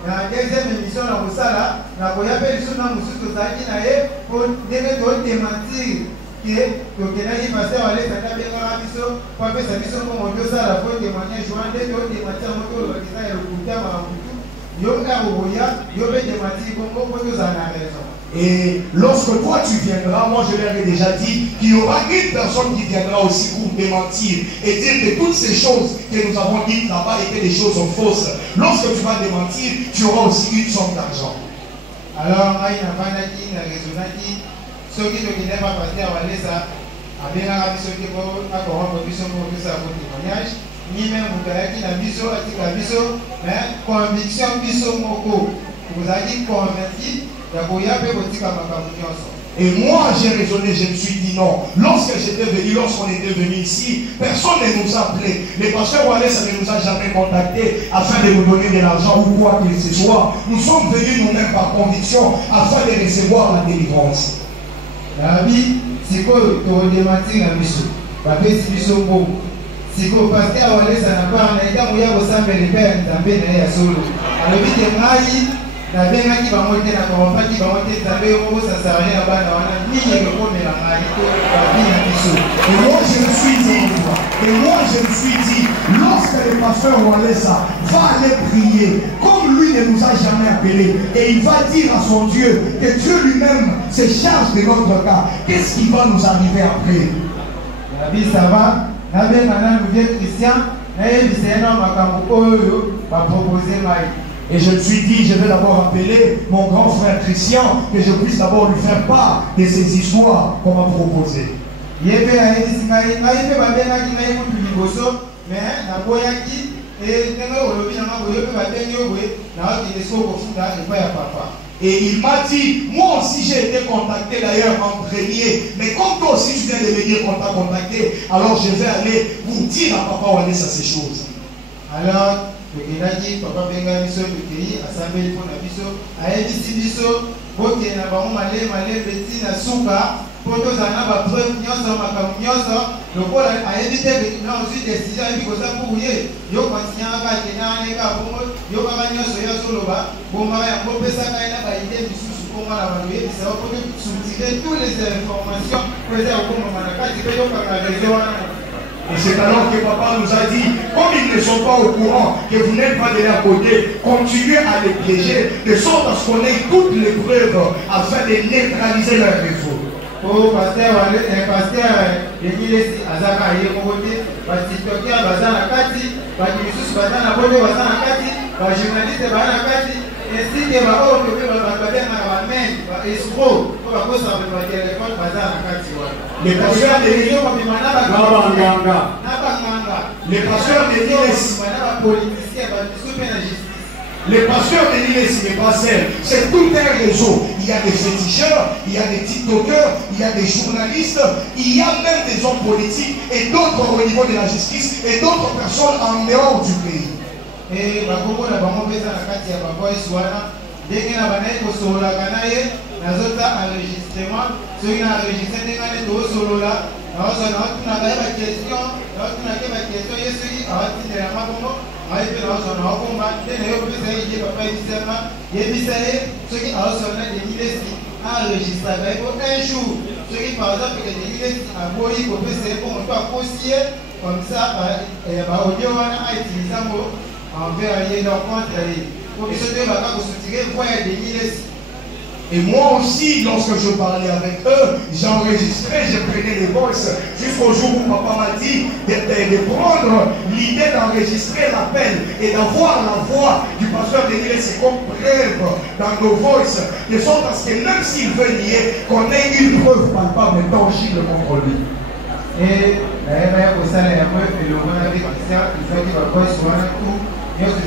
la deuxième émission na kosala na koyape liso na mususu tozalaki na ye po ndenge todementir ke tokendaki paster walesaka bengaka biso po apesa biso nkongo tosala po témoignage wana nde todementir yango tolobakisa ya lokuta makutu yo kaka koboya yo mpe dementir kongo po tozala na raison. Et lorsque toi tu viendras, moi je leur ai déjà dit qu'il y aura une personne qui viendra aussi pour démentir et dire que toutes ces choses que nous avons dites là-bas étaient des choses fausses. Lorsque tu vas démentir, tu auras aussi une somme d'argent. Alors, il n'a pas dit, il a raisonné, ceux qui ne connaissent pas passer à Walesa, avec un avis sur qui a corrompu son témoignage, ni même vous avez dit la biso, la biso, mais conviction biso moko. Vous avez dit converti. Et moi, j'ai raisonné, je me suis dit non. Lorsqu'on était venu ici, personne ne nous a appelé. Le pasteur Wallace ne nous a jamais contacté afin de nous donner de l'argent ou quoi que ce soit. Nous sommes venus nous-mêmes par conviction afin de recevoir la délivrance. La vie, c'est quoi tu démentir la mission? La paix, c'est mission beau. C'est quoi pasteur Wallace n'a pas un état où il y a au sein de l'épée dans le solo. Alors, vite, na benga ki bamote na kompa ki bamote tabe ko ça sert à rien bana wana ni yeke ko mela ngai to babina biso. Et moi je me suis dit lorsque le pasteur Wallace va aller prier comme lui ne nous a jamais appelés et il va dire à son Dieu que Dieu lui-même se charge de notre cas, qu'est-ce qui va nous arriver après? La vie ça va na benga na nous Christian na yebisa na makambo oyo ba proposer mai. Et je me suis dit, je vais d'abord appeler mon grand frère Christian, que je puisse d'abord lui faire part de ces histoires qu'on m'a proposées. Et il m'a dit, moi aussi j'ai été contacté d'ailleurs en premier, mais comme toi aussi tu viens de me dire qu'on t'a contacté, alors je vais aller vous dire à Papa Wallace à ces choses. Alors, tokenaki papa benga biso tokei asambeli mpona biso ayebisi biso bokenda bango malembe ntina suka mpo tozala na bapreuve nyonso makambo nyonso lokola ayebi te na ozwi décision ayebi koza mpuku ye yo konsinyaka akenda aneka bongo yo kaka nyonso yo azoloba bombaka yango opesaka ye na baide misusu mponga na bato oyebisa po tosoutire tous les informations po eza kokomama na kati mpe yokaka rezo wana. Et c'est alors que papa nous a dit, comme ils ne sont pas au courant, que vous n'êtes pas de leur côté, continuez à les piéger, de sorte à ce qu'on ait toutes les preuves afin de neutraliser leur réseau. Oh, pasteur, Yengilesi Azaka Yemote, Tiktoker Bazana Kati, Badisus Bazana Bodo Bazana Kati, Journaliste Bazana Kati, ainsi que Bao, que Babana Bamen, Escroc, pour la cause avec le téléphone Bazana Kati. Les pasteurs de l'Église, les pasteurs de l'Église, les pasteurs de l'Église, n'est pas seul, c'est tout un réseau. Il y a des féticheurs, il y a des tiktokers, il y a des journalistes, il y a même des hommes politiques et d'autres au niveau de la justice et d'autres personnes en dehors du pays. Et Bakongo na bango pesa na kati ya baboisi wana ndenge na banayi kosololaka na ye nazota enregistrement soki na enregistre ndenge ane toosolola naotunaka ye baquestion naotunaka ye baquestion ye soki awatindelanga bongo aye mpe naozwa naokomba nde na ye kopesa ye ye papa yebisama yebisa ye soki aosola na denilesi enregistraka ye po un jour soki par exemple ke denilesi aboyi kopesa ye po moto akosi ye comme ça baaudio wana autilisango envers les contre les. Et moi aussi, lorsque je parlais avec eux, j'enregistrais, je prenais les voices jusqu'au jour où papa m'a dit de prendre l'idée d'enregistrer l'appel et d'avoir la voix du pasteur de l'Église comme preuve dans nos voices, de sorte à ce que même s'il veut nier, qu'on ait une preuve palpable et tangible contre lui. Et d'ailleurs, au sein de la preuve, le monde avec Christian, ils ont dit que la voix soit tout. Nous sommes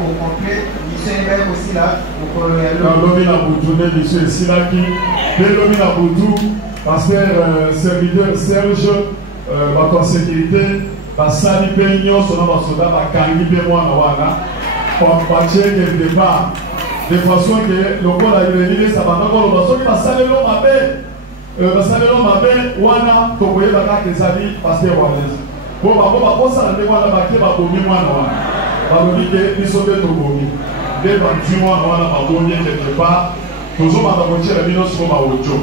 au complet, nous aussi là, au colonial. Pasteur serviteur Serge, ma sécurité, Basali Peignon, son nom soldat, ma carrière, moi, on va checker le débat. De façon que le monde a eu ça va encore le basson qui va saler l'homme à paix. Basali l'homme à paix, Wana, Tokoye, la carte des amis, Pasteur Wallace. Bon, ça ne va pas être bomi moi non. Barobi que ils sont des bomi. Des bandits moi non na babomi quelque part. Toujours ma voiture la mino sur ma auto.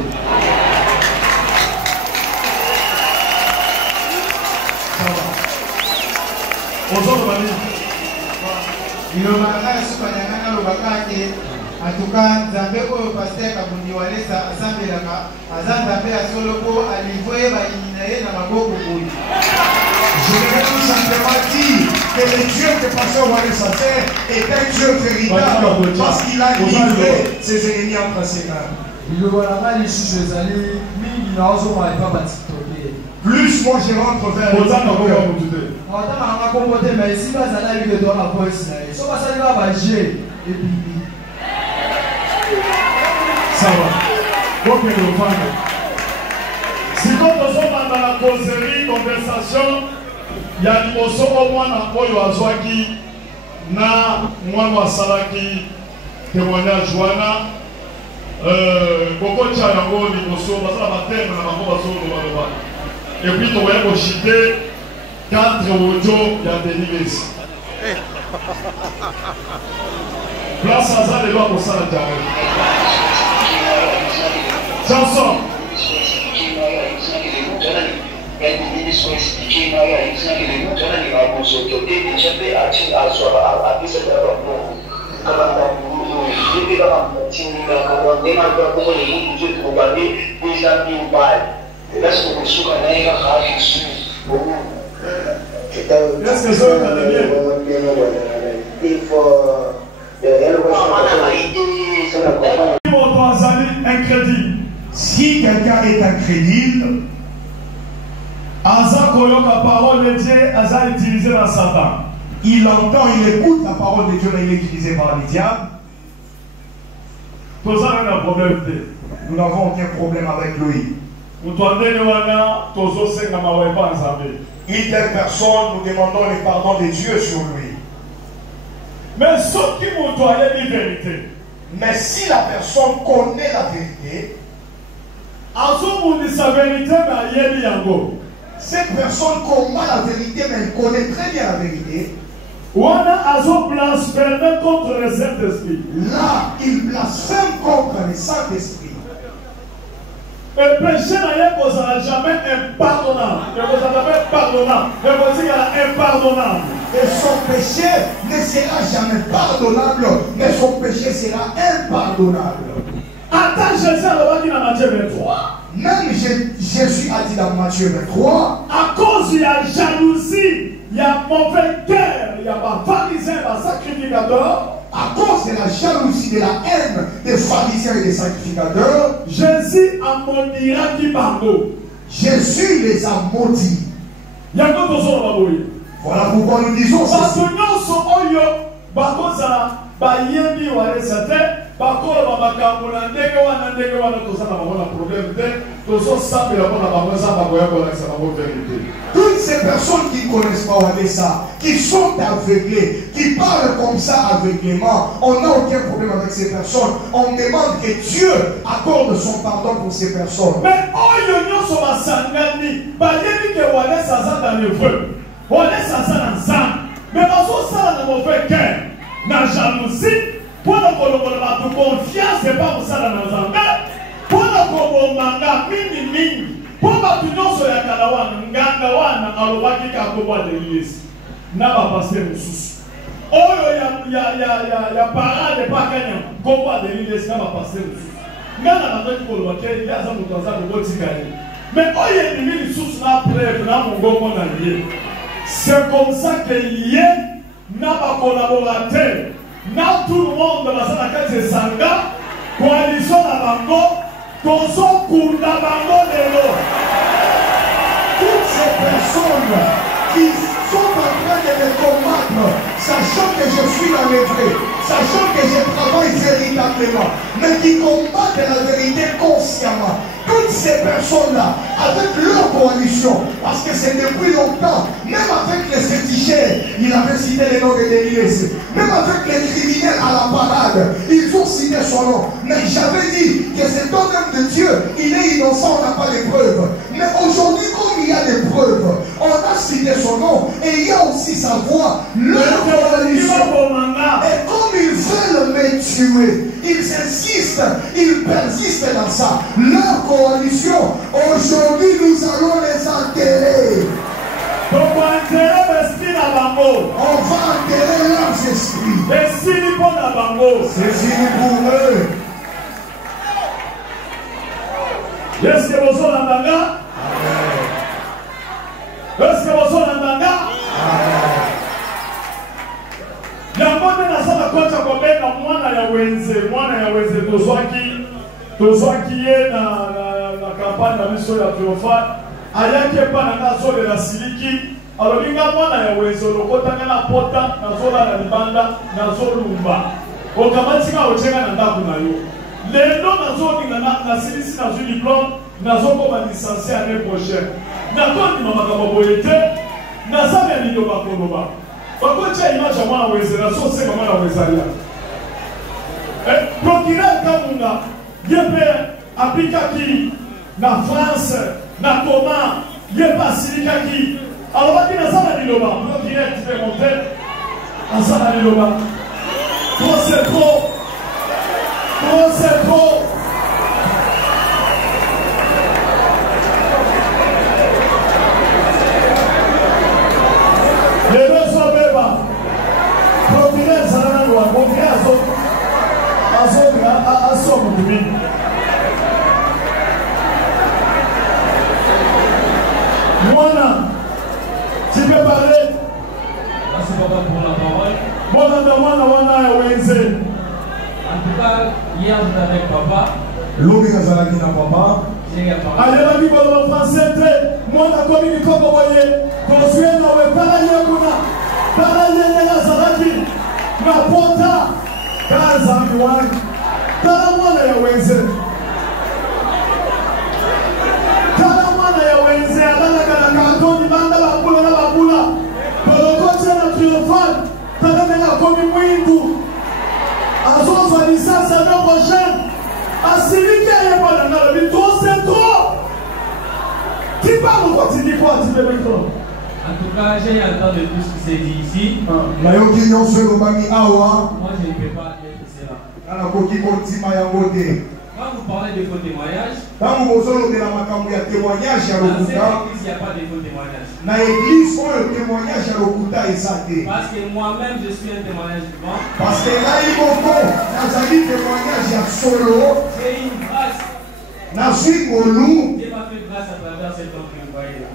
Ça va. Aux autres amis. Il y a un super le bakake. En tout cas, Zambé ko pasteur Kabundi Wallace asambelaka azandape asoloko alivrer ba inaye na maboko boyi. Je vais tout simplement dire que le Dieu que pasteur Wallace a fait est un Dieu véritable parce qu'il a livré ses ennemis entre ses mains. Plus moi je rentre vers le ça va. bokende ofanda sikoyo tozobanda na causerie conversation ya liboso omwana oyo azwaki na mwana asalaki témoignage wana kokotya yango liboso bazala bateme na bango bazolobaloba epuis tokoya koshite 4 audio ya Denilesi place aza lelo akosala jango chanson Est-ce que ça va bien? Il faut incrédule. Si quelqu'un est incrédule, Aza koyoka parole de Dieu, Aza utilisé dans Satan. Il entend, il écoute la parole de Dieu, mais il est utilisé par les diables. Nous n'avons aucun problème avec lui. Une telle personne, nous demandons le pardon de Dieu sur lui. Mais sauf qui m'ont dit vérité. Mais si la personne connaît la vérité, cette personne combat la vérité, mais elle connaît très bien la vérité. Contre le Saint-Esprit. Là, il blasphème contre le Saint-Esprit. Le péché n'est jamais impardonnable. Impardonnable. Et son péché ne sera jamais pardonnable, mais son péché sera impardonnable. Attends, Jésus a dit dans Matthieu 23. Même Jésus a dit dans Matthieu 23. À cause de la jalousie, il y a mauvais cœur, il y a pas pharisien, il y a sacrificateur. À cause de la jalousie, de la haine des pharisiens et des sacrificateurs, Jésus a maudira qui parle. Jésus les a maudits. Voilà pourquoi nous disons ceci. Toutes ces personnes qui ne connaissent pas Wanessa, qui sont aveuglées, qui parlent comme ça aveuglément, on n'a aucun problème avec ces personnes. On demande que Dieu accorde son pardon pour ces personnes. Mais na jalousie pour la confiance et pas pour ça dans nos amis pour le manga mini pour la tunon sur la kalawana nganga wana alobaki ka koba de l'Église na ba passer mususu oyo ya parade pa kanya koba de l'Église na ba passer mususu ngana na ngaki koloba ke ya za mutoza ko tikali mais oyo ni mususu na preuve na mongongo na lié. C'est comme ça qu'il y a n'a pas collaborateur, n'a tout le monde dans la salle de Sanga, coalition à Bango, Tozo Kunda Bango de l'eau. Toutes ces personnes qui sont en train de me combattre, sachant que je suis dans le vrai, sachant que je travaille véritablement, mais qui combattent la vérité consciemment. Toutes ces personnes-là, avec leur coalition, parce que c'est depuis longtemps, même avec les féticheurs, il avait cité le nom de Denilesi, même avec les criminels à la parade, ils ont cité son nom. Mais j'avais dit que cet homme de Dieu, il est innocent, on n'a pas de preuves. Mais aujourd'hui, comme il y a des preuves, on a cité son nom, et il y a aussi sa voix, leur coalition. Et comme ils veulent me tuer, ils insistent, ils persistent dans ça. Leur coalition, aujourd'hui nous allons les enterrer. On va enterrer leurs esprits. C'est fini pour eux. Est-ce que vous avez un Est-ce que vous avez un Yamone na sana kocha kwa bena mwana ya wenze tozwaki ye na kampani na miso ya triomphal ayake pa na ngazo de la siliki alobinga mwana ya wenze lokotanga na pota na zola na libanda na zolumba okamatika ochenga na ndaku na yo Les noms na silisi na diplôme nazo koma licencié l'année prochaine. Na kondi mama kaboboyete na sabe ni yoba koloba. Bakocha image mwana wezela so se mwana wezalia. Procureur Kamuna yebe aplikaki na France na Toma yeba silikaki. Alors baki na sala ni loba. Procureur tu peux monter. Na sala ni loba. Trop c'est trop. Trop c'est trop. Les deux sont bébés. Procureur Salana Noa, procureur Asso Moutoumi. Moana, tu peux parler? Merci papa pour la parole. Moana, Wenze. En tout cas, hier j'étais avec papa. L'homme est avec papa. Allez, la vie pour le français, moi, la commune comme vous voyez, construire dans le Parayakuna, Parayana Zaraki, ma pota, Kazamiwan, Taramana Yawenze, Taramana Yawenze, Alana Kantoni, Banda Babula, Polokotia na triomphal, Taramana commune Windu, Azon soit licence l'année prochaine. Assiliki ayeba na la vie, trop c'est trop. Qui parle quoi, tu dis quoi, tu fais maintenant? En tout cas, j'ai entendu tout ce qui s'est dit ici. Moi, je ne peux pas dire cela. Quand vous parlez de faux témoignages, dans cette église, il n'y a pas de faux témoignages. Parce que moi-même, je suis un témoignage vivant. J'ai une grâce. Dieu m'a fait grâce à travers cet homme que vous voyez là.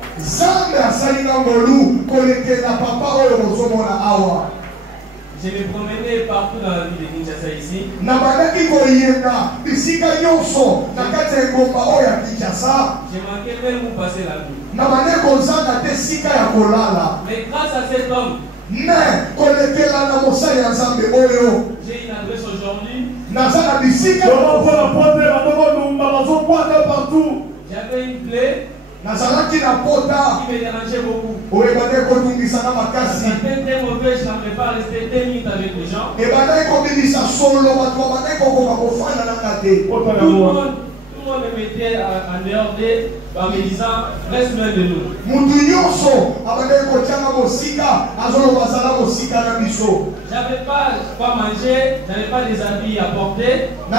Je me promenais partout dans la ville de Kinshasa ici. J'ai manqué même où passer la nuit. Mais grâce à cet homme, j'ai une adresse aujourd'hui. J'avais une clé qui me dérangeait beaucoup. C'était très mauvais, je n'arrivais pas à rester 2 minutes avec les gens. Tout le monde me mettait en dehors d'eux en me disant reste loin de nous. J'avais pas quoi manger, j'avais pas des habits à porter. Mais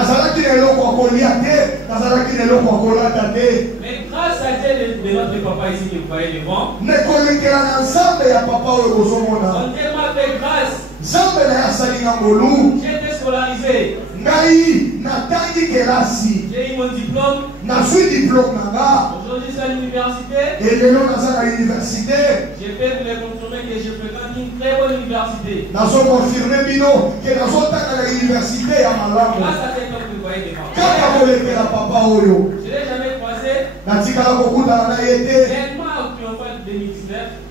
grâce à Dieu de notre papa ici que vous voyez devant, son Dieu m'a fait grâce. J'ai été scolarisé. J'ai eu mon diplôme. Aujourd'hui, c'est à l'université. Je peux vous les confirmer que je fréquente une très bonne université. Grâce à cet homme que vous voyez devant. Je ne l'ai jamais croisé. Tellement triomphal 2019.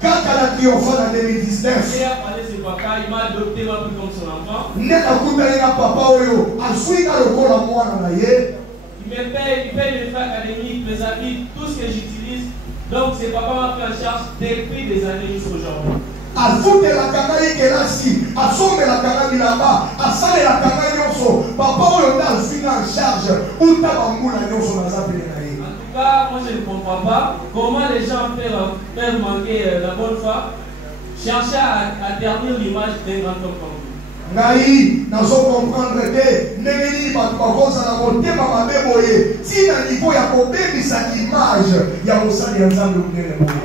J'ai appelé ce papa, il m'a adopté, m'a pris comme son enfant. Il me paye les frais académiques, mes habits, tout ce que j'utilise. Donc, ce papa m'a pris en charge depuis des années jusqu'à aujourd'hui. Moi je ne comprends pas comment les gens peuvent manquer la bonne foi, chercher à ternir l'image d'un grand homme comme vous.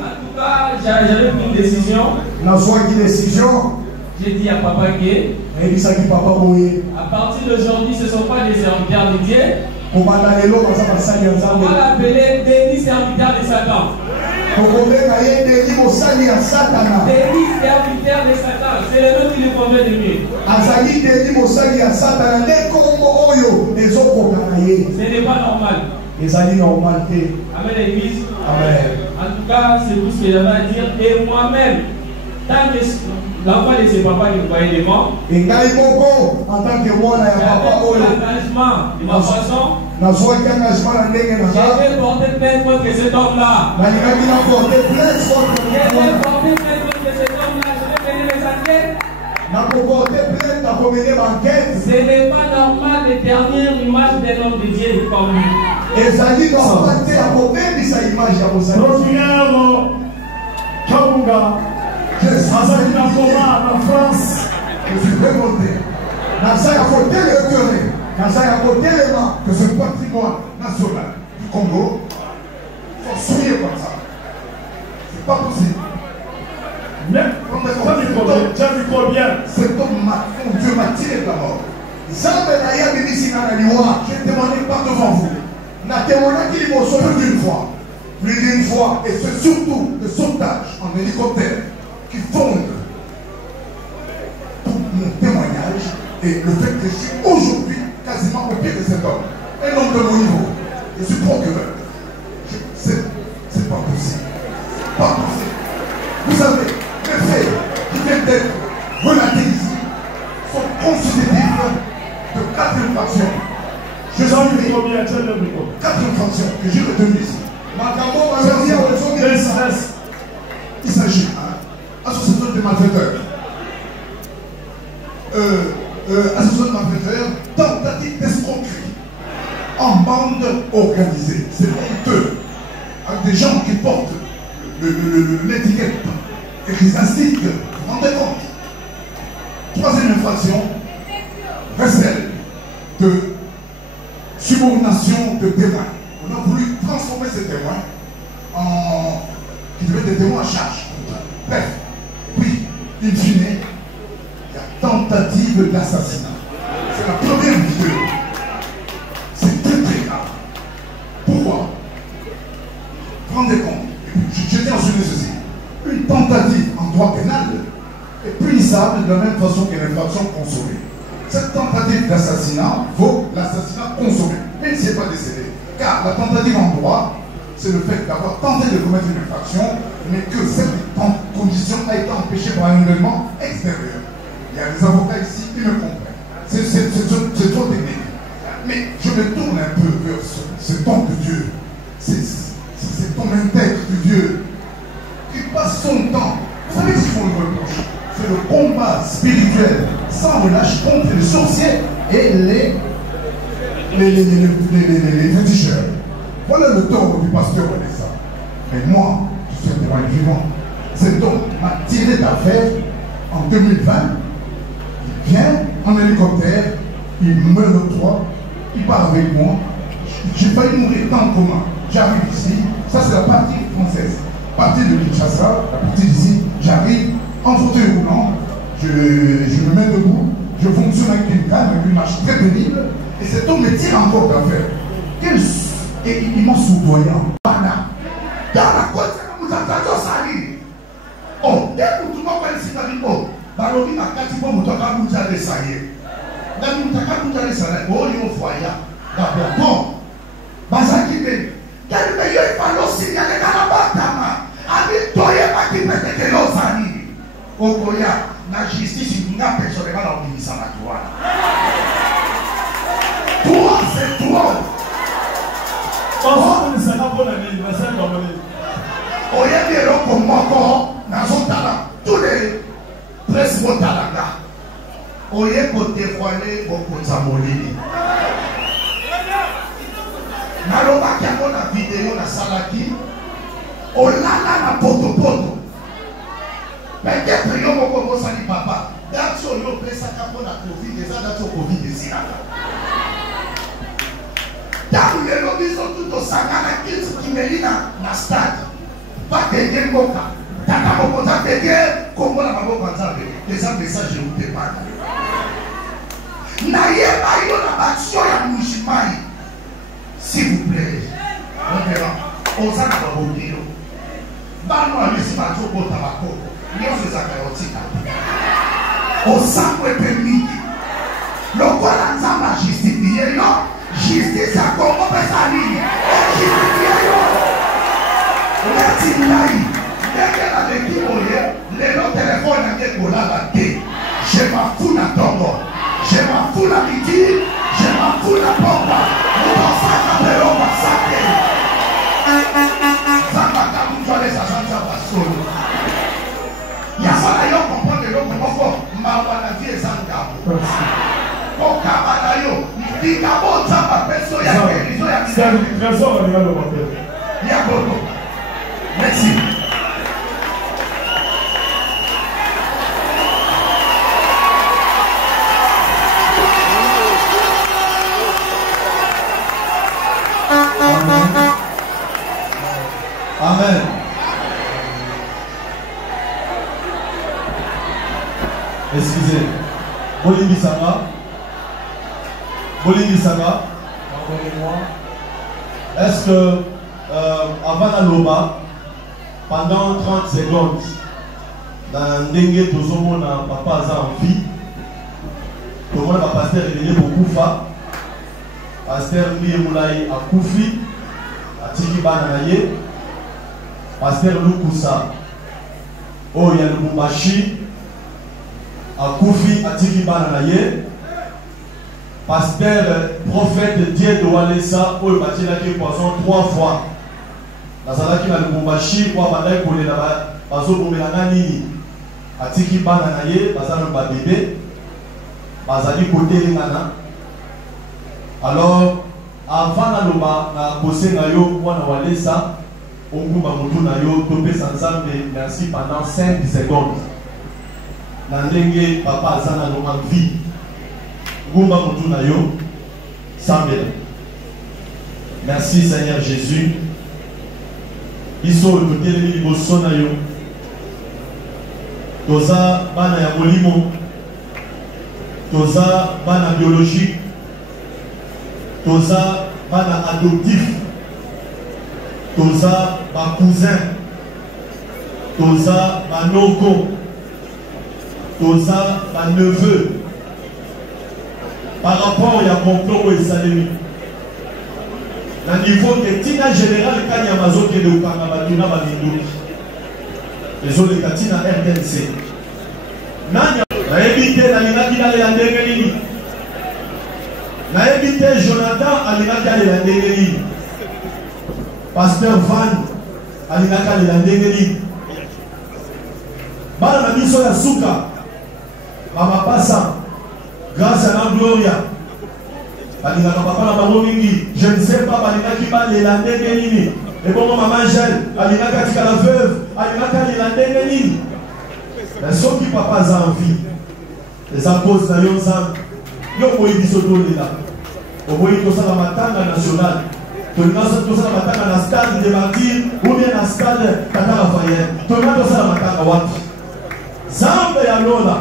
En tout cas, j'avais pris une décision. J'ai dit à papa que à partir d'aujourd'hui, ce ne sont pas des serviteurs de Dieu. On va l'appeler Denis serviteur de Satan. Denis serviteur de Satan. C'est le nom qui lui convient de mieux. Ce n'est pas normal. Amen l'église. Amen. En tout cas, c'est tout ce que j'avais à dire. Et moi-même, tant que L'enfant de ses papas qui voyait devant. Et Gaïmoko, en tant que moi, il y a papa. L'engagement de ma façon. J'ai J'avais porté plainte contre cet homme-là. J'avais porté plainte contre cet homme-là. Je vais mener mes enquêtes. Ce n'est pas normal les dernières images d'un homme de Dieu comme lui. Et ça dit dans sa image à Kabunga, en France, je suis révolté. Dans ça, il faut télécœurer. Dans ça, il faut tellement que ce patrimoine national du Congo soit souillé comme ça. C'est pas possible. Mais, cet homme, Dieu m'a tiré de la mort. J'ai témoigné pas devant vous. N'a témoigné qu'il m'a sauvé d'une fois. Plus d'une fois, et c'est surtout le sauvetage en hélicoptère qui fonde tout mon témoignage et le fait que je suis aujourd'hui quasiment au pied de cet homme. Un homme de mon niveau. Je suis procureur. C'est pas possible. C'est pas possible. Vous savez, les faits qui viennent d'être relatés ici sont constitutifs de 4 infractions. Je suis 4 infractions que j'ai retenues ici. Il s'agit d'association de malfaiteurs. Association de malfaiteurs, tentative d'escroquerie en bande organisée. C'est honteux. Avec des gens qui portent l'étiquette ecclésiastique. Vous vous rendez compte? Troisième infraction, recel de subordination de témoins. On a voulu transformer ces témoins qui devaient être des témoins à charge. Bref, puis, in fine, il y a tentative d'assassinat. C'est la première vidéo. C'est très très grave. Pourquoi? Rendez compte. Je tiens à souligner ceci. Une tentative en droit pénal est punissable de la même façon qu'une infraction consommée. Cette tentative d'assassinat vaut l'assassinat consommé, même s'il n'est pas décédé. Car la tentative en droit, c'est le fait d'avoir tenté de commettre une infraction, mais que cette condition a été empêchée par un événement extérieur. Il y a des avocats ici qui me comprennent. C'est trop technique. Mais je me tourne un peu vers cet homme de Dieu, cet homme intègre de Dieu, qui passe son temps. Vous savez ce qu'ils font le reproche? C'est le combat spirituel sans relâche contre les sorciers et les féticheurs. Voilà le tort du pasteur Vanessa. Mais moi, je suis un témoin vivant. Cet homme m'a tiré d'affaire en 2020. Il vient en hélicoptère, il me l'octroie, il part avec moi. J'ai failli mourir tant commun. J'arrive ici, ça c'est la partie française. Partie de Kinshasa, la partie d'ici, j'arrive en fauteuil roulant, je me mets debout, je fonctionne avec une canne, avec une marche très pénible, et cet homme me tire encore d'affaire. Et il m'a soudoyant. Dans la côte, c'est comme ça, oh, dès que tout le monde va ici, oh, Barobi m'a cassé pour me toquer à Bouja de Saïe. Dans le Moussa Bouja de Saïe, oh, il y a un foyer. D'abord, bon, Bazaki Ben, quel meilleur fallait signaler dans la Batama. Avec toi, il y a pas qui peut être l'Ozani. Au Goya, la justice, il n'y a personne qui va l'organiser à la toi. Toi, c'est toi. Oyebiro Komoko, Nazotala, tous les principaux talents. Oyeko dévoilé beaucoup de Zamolini. Naloba Kiamo la vidéo na Salaki, Olala na poto. Mais qu'est-ce que vous avez dit, papa? D'action, vous avez fait ça pour la Covid, des adaptations Covid ici. Dans le lobby, tout au Sangana, qui me dit dans la stade. Pas de Gengoka. Tata Mokoza Tege, comment la maman va les gens messages je vous démarre. Naïeba yo la baction ya Mouchimai. S'il vous plaît. On verra. On s'en a pas oublié. Bano a laissé ma joie au tabac. Nous sommes à Karotika. Au sang est permis. Le quoi la zama justifié, non? Justice à Congo Pesani. Justifié, non? Merci Naï. Je m'en fous la tombe, je m'en fous la midi, je m'en fous la pompe. Nous pensons à l'eau, on va saquer. Ça va quand vous allez à Saint-Jean. Il y a ça là, on comprend que l'eau, comment ma vie est sans gabo. Au Kamanayo, il dit qu'à ça va personne, il y a guérison, il y a trésor, il y a beaucoup. Merci. Amen. Excusez. Bolingui Sanga. Pardonnez-moi. Est-ce que avant la loba, pendant 30 secondes, dans Ndenge Tozomo na papa Aza en vie, tout le monde va pasteur réveillé pour Koufa. Pasteur Mie Moulay a Koufi, a Tiki Bananaye. Pasteur Lukusa, oh il y a le Mumbashi, à Koufi, à Tiki Bananaye. Pasteur prophète Dieu de Walesa, oh il a tiré poisson 3 fois. Nazalaki na le Mumbashi, ou à Bandaï pour les bazo Bomelanani, à Tiki Bananaye, Bazalo Babébé, Bazali côté Lingana. Alors, avant la loma, na Kose Nayo, ou à Walesa, on va topé ensemble, merci pendant 5 secondes. Nandenge papa Zana no en vie. Gumba Mutunayo, Sambela. Merci Seigneur Jésus. Iso toté les liboso na yo. Toza bana ya molimo. Toza bana biologique. Toza bana adoptif. Toza ba cousin, Toza ba noko, Toza ba neveu. Par rapport à complot et salemi. Na niveau que tina général kanya mazo ke de ukanga batuna ba mindu. Les autres katina RDNC. Nanya na éviter na linaki na ya ndenge nini. Na éviter Jonathan alinaki ya ndenge nini. Pasteur Van alinaka le ndengeli bana na biso ya suka mama pasa grâce à la gloria alinaka papa na bango mingi je ne sais pas balinaki ba le ndengeli et bon maman Angèle alinaka tika la veuve alinaka le ndengeli mais ceux qui papa za envie les apôtres na yo nzambe yo moyi biso tolela au moyi to sala matanga national. Tout le monde a un stade de martyrs ou bien un stade Tata Raphaël. Tout le monde a un stade Zambe et Alola.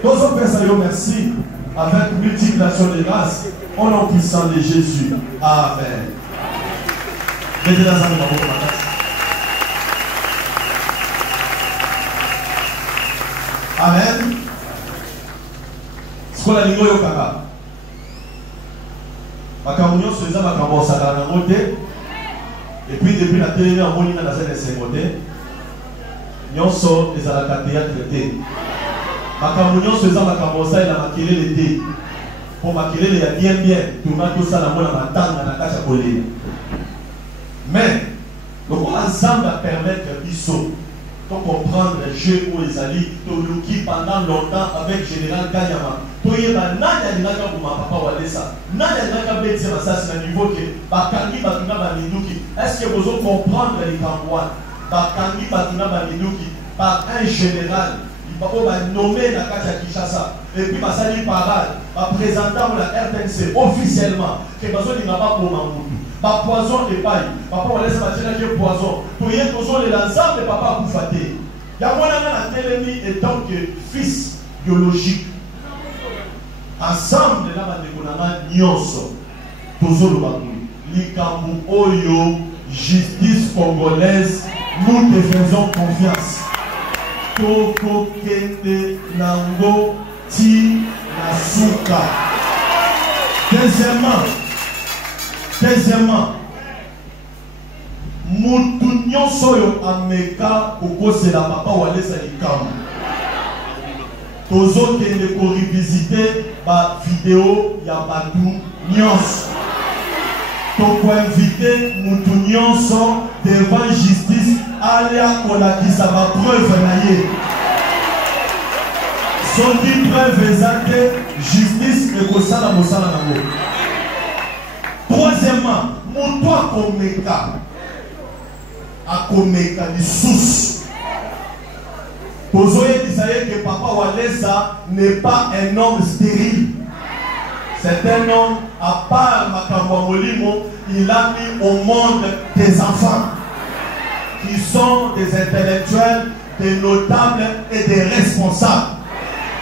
Tous les personnes, merci. Avec multiplication de grâce, au nom puissant de Jésus. Amen. Mettez la Zambe dans votre matin. Amen. Ce qu'on a dit, c'est que Makamunyo soza makambo sakana ngote et puis depuis la télé en moni na zene semote nyonso ezalaka théâtre te Makamunyo soza makambo sa ila makelele te pour makelele ya bien tuna to sala mona matanga na kasha kolela mais le quoi ensemble va permettre biso de comprendre le jeu où les alliés Toluki pendant longtemps avec Général Kanyama. Toyeba nani alinaka kuma papa walesa. Nani alinaka beti masasi na niveau que bakangi batuna balinduki. Est-ce que vous comprendre les Kambouan? Bakangi batuna balinduki par un général. Il va nommer la Katia Kishasa. Et puis basali parade, va présenter la RTNC officiellement que bazo n'ira pas pour Mamoutou. Pas poison de paille. Papa on laisse partir là que poison. Pour y être toujours l'ensemble de papa Koufaté. Il y a moi la télémi étant que fils biologique. Ensemble de la mandekonama nyonso. Toujours le bagou. Likambu Oyo, justice congolaise, nous te faisons confiance. Toko kende nango ti nasuka. Deuxièmement, mutu nyonso oyo ameka kokosela papa walesa likambo tozokende korevisite bavideo ya batu nyonso tokoinvite mutu nyonso devant justice alia kolakisa bapreuve na ye soki preuve eza te justice ekosala mosala nango. Troisièmement, mutu akomeka lisusu tozoyebisa ye que papa Walesa n'est pas un homme stérile. C'est un homme à part makambo molimo, il a mis au monde des enfants qui sont des intellectuels, des notables et des responsables.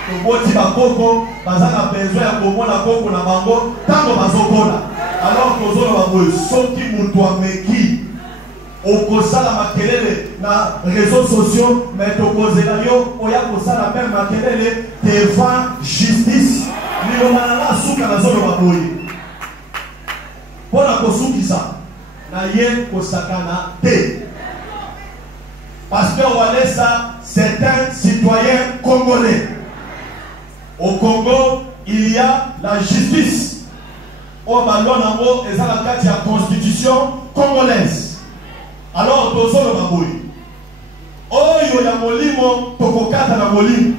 Toboti bakoko bazana besoin ya komona koko na bango tango bazokola. Alors tozoloba boye soki mutu ameki okosala makelele na réseaux sociaux mais tokozela yo oya kosala même makelele devant justice. Nilomana suka na zoloba boye pona kosukisa na ye kosakana te. Pasteur Walesa, c'est un citoyen congolais. Au Congo, il y a la justice. Au Malonango, et ça la la constitution congolaise. Alors, tozo le baboui. Oh, yo ya molimo, tokokata na molimo.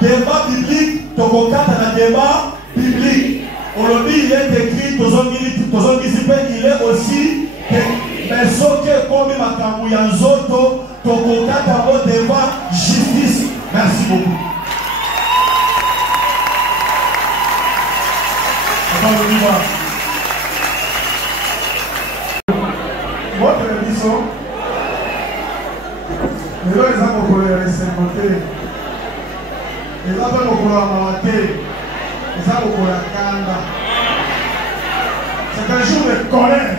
Débat biblique, tokokata na débat biblique. Aujourd'hui, il est écrit, tozo il est aussi mais soke komi makambu ya nzoto tokokata bo devant justice. Merci beaucoup. Votre émission, les gens ont collé les 50, les gens ont collé la maladie, les gens ont collé la canda. C'est un jour de colère.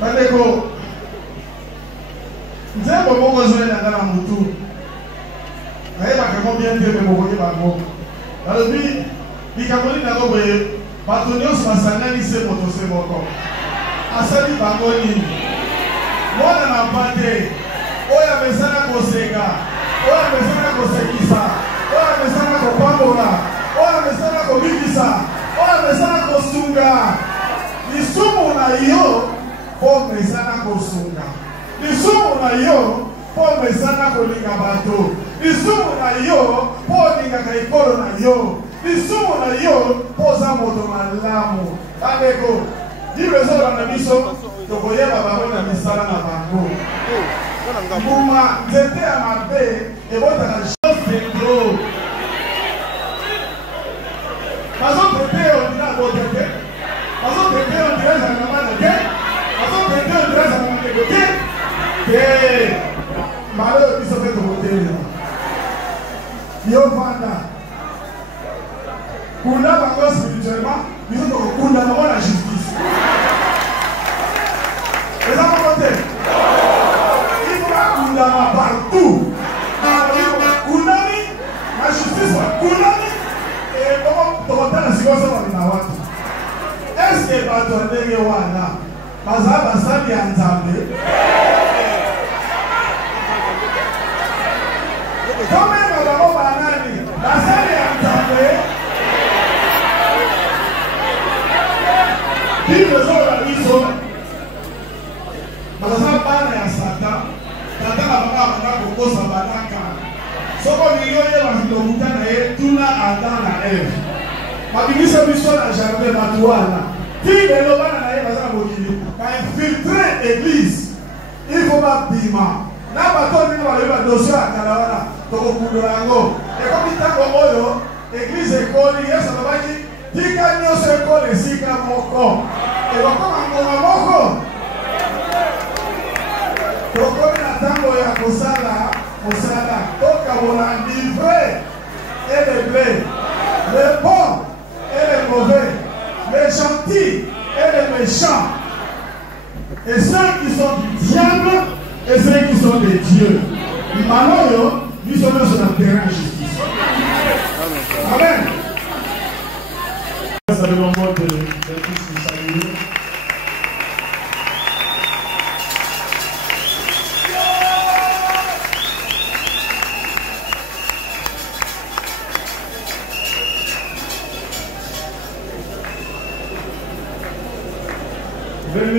Bandeko, nous avons beaucoup besoin d'aller dans le mutu. Nous avons bien fait de me bango. Alors lui, il a dit que Batonio Sasangani se motose moko. Asali bango nini. Mwana na pate. Oya mesana koseka. Oya mesana kosekisa. Oya mesana kopambola. Oya mesana kobikisa. Oya mesana kosunga. Lisumu na yo po mesana kosunga. Lisumu na yo po mesana kolinga bato. Lisumu na yo po linga kaikolo na yo. Lisumu na yo poza moto malamu. Bandeko, libre zo na biso tokoyeba bango na misala na bango. Mbuma nzete ya mabe ebotaka chose de trop. Bazo pepe on dira bote te. Bazo pepe on dira za na mana te. Bazo pepe on dira za na mana te. Te. Malo biso pe tokote. Yo vanda. Kunda bango spirituellement, nous sommes kunda bango la justice. Les gens vont voter. Il faut kunda partout. Kunda la justice, kunda et comment tomater la situation dans la watu. Est-ce que bato ndenge wana bazaba sali ya nzambe? Comme na bango banani, basali ya nzambe. Il me semble la mission. Madame Bana ya Satan, Tata la Baba Bana Koko Sabanaka. Soko milioni ya mazilokuta na ye, tuna Adam na Eve. Mabibisa mission na jardin matuana. Qui est le bana na ye bazana mokili? Ka infiltrer église. Il faut pas bima. Na bato ni ba leba dossier akalawana. Toko kudorango. Et comme tango oyo, église ekoli yeso babaki tika nyonso ekole esika moko ekokoma ngoma moko tokomi na ntango ya kosala mosala tokabola livre et le blé, le bon et le mauvais, les gentils et les méchants, et ceux qui sont du diable et ceux qui sont de Dieu. Manoyo, nous sommes sur le terrain de justice. Amen. Ça fait le moment de tous Venez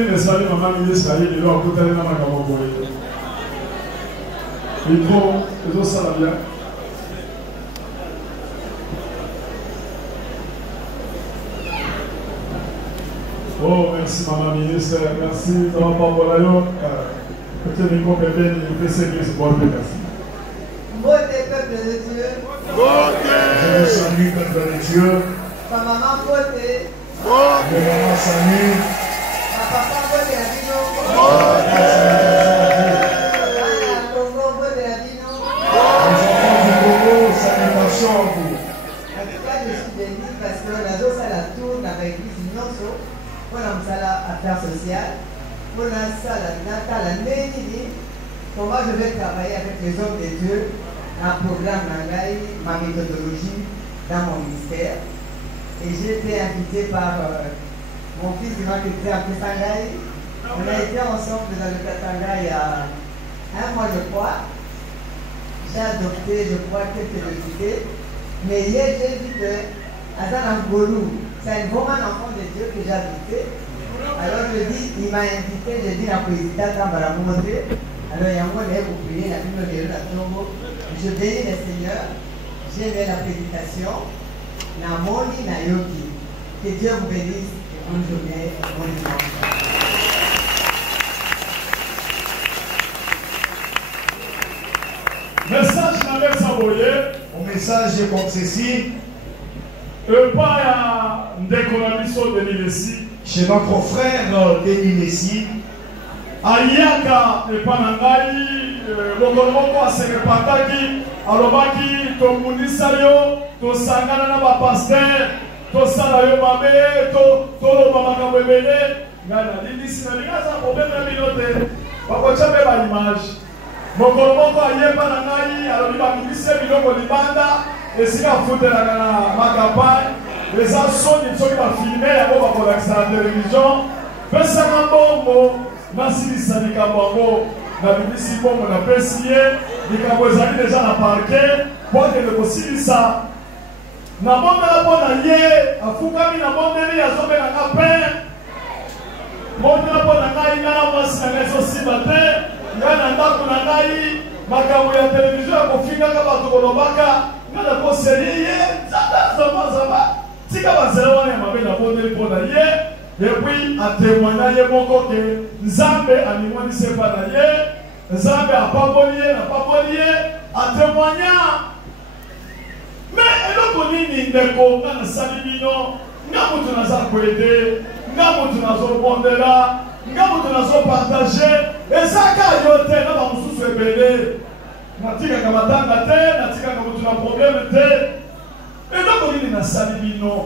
me saluer, maman ministre, il est là, on peut aller dans ma caméra. Il faut, ça va bien. Oh, merci maman ministre, merci, ça va pas pour la yon. Peut-être que nous pouvons bien faire ce que c'est bon, merci. Votez, peuple de Dieu. Votez. Je vous salue, peuple de Dieu. Ma maman, votez. Votez. Ma maman salue. Ma papa, votez à Dino. Votez. Congo, votez à Dino. Les enfants du Congo, salutations à vous. En tout cas, je suis béni parce que la zone, ça la tourne avec l'église Nyonso. Pour la affaires sociales. Pour la salle, la Nénini. Comment je vais travailler avec les hommes de Dieu. Un programme Nangaï, ma méthodologie dans mon ministère. Et j'ai été invité par mon fils qui m'a quitté à Katanga. On a été ensemble dans le Katanga il y a un mois, je crois. J'ai adopté, je crois, quelques idées. Mais hier, j'ai dit que Azan Angolou, c'est vraiment un enfant de Dieu que j'ai adopté. Alors je dis, il m'a invité, j'ai dit la présidente dans Baramonte. Alors il y a un moment où vous priez, la Bible de la Tombo. Je bénis le Seigneur, j'ai fait la prédication, Namoni Nayoki. Que Dieu vous bénisse et bonne journée, bon dimanche. Message n'avait s'envoyé. Mon message est comme ceci. Pas à Ndekonamiso de Nilesi. Chez notre frère Denis Messi. Ayaka epanangai lokolomoko aserepataki alobaki tomunisa yo tosangana na bapaster tosala yo mabe toloba makambo ebele ngai nalindisi nalingi aza probleme na bino te bakotya mpe baimage mokolo moko ayeba na ngai alobi bamimisi biloko libanda esika afutelaka na makampagne eza soni soki bafilme yango bakolakisa na télévision pesaka mbongo nasilisa likambo yango na bimisi mbongo napesi ye likambo ezali deja na parke mpo akende kosilisa nabondela mpo na ye afukami nabondeli azobenganga mpe bondela mpo na ngai ngai na mwasi na ngai ezosimba te ngai na ndako na ngai makambo ya televizio ya kofingaka bato kolobaka ngai nakoseli ye zamba tika banzela wana ya mabe nabondeli mpo na ye epuis atémoigna ye moko ke nzambe amingwanisi epa na ye nzambe apamboli ye napamboli ye atémoigna mais eloko nini ndeko nga nasali bino nga mutu naza kwede nga mutu nazobondela nga mutu nazopartage ezaka yo te na bamosusu ebele natikaka matanga te natikaka mutu na probleme te eloko nini nasali bino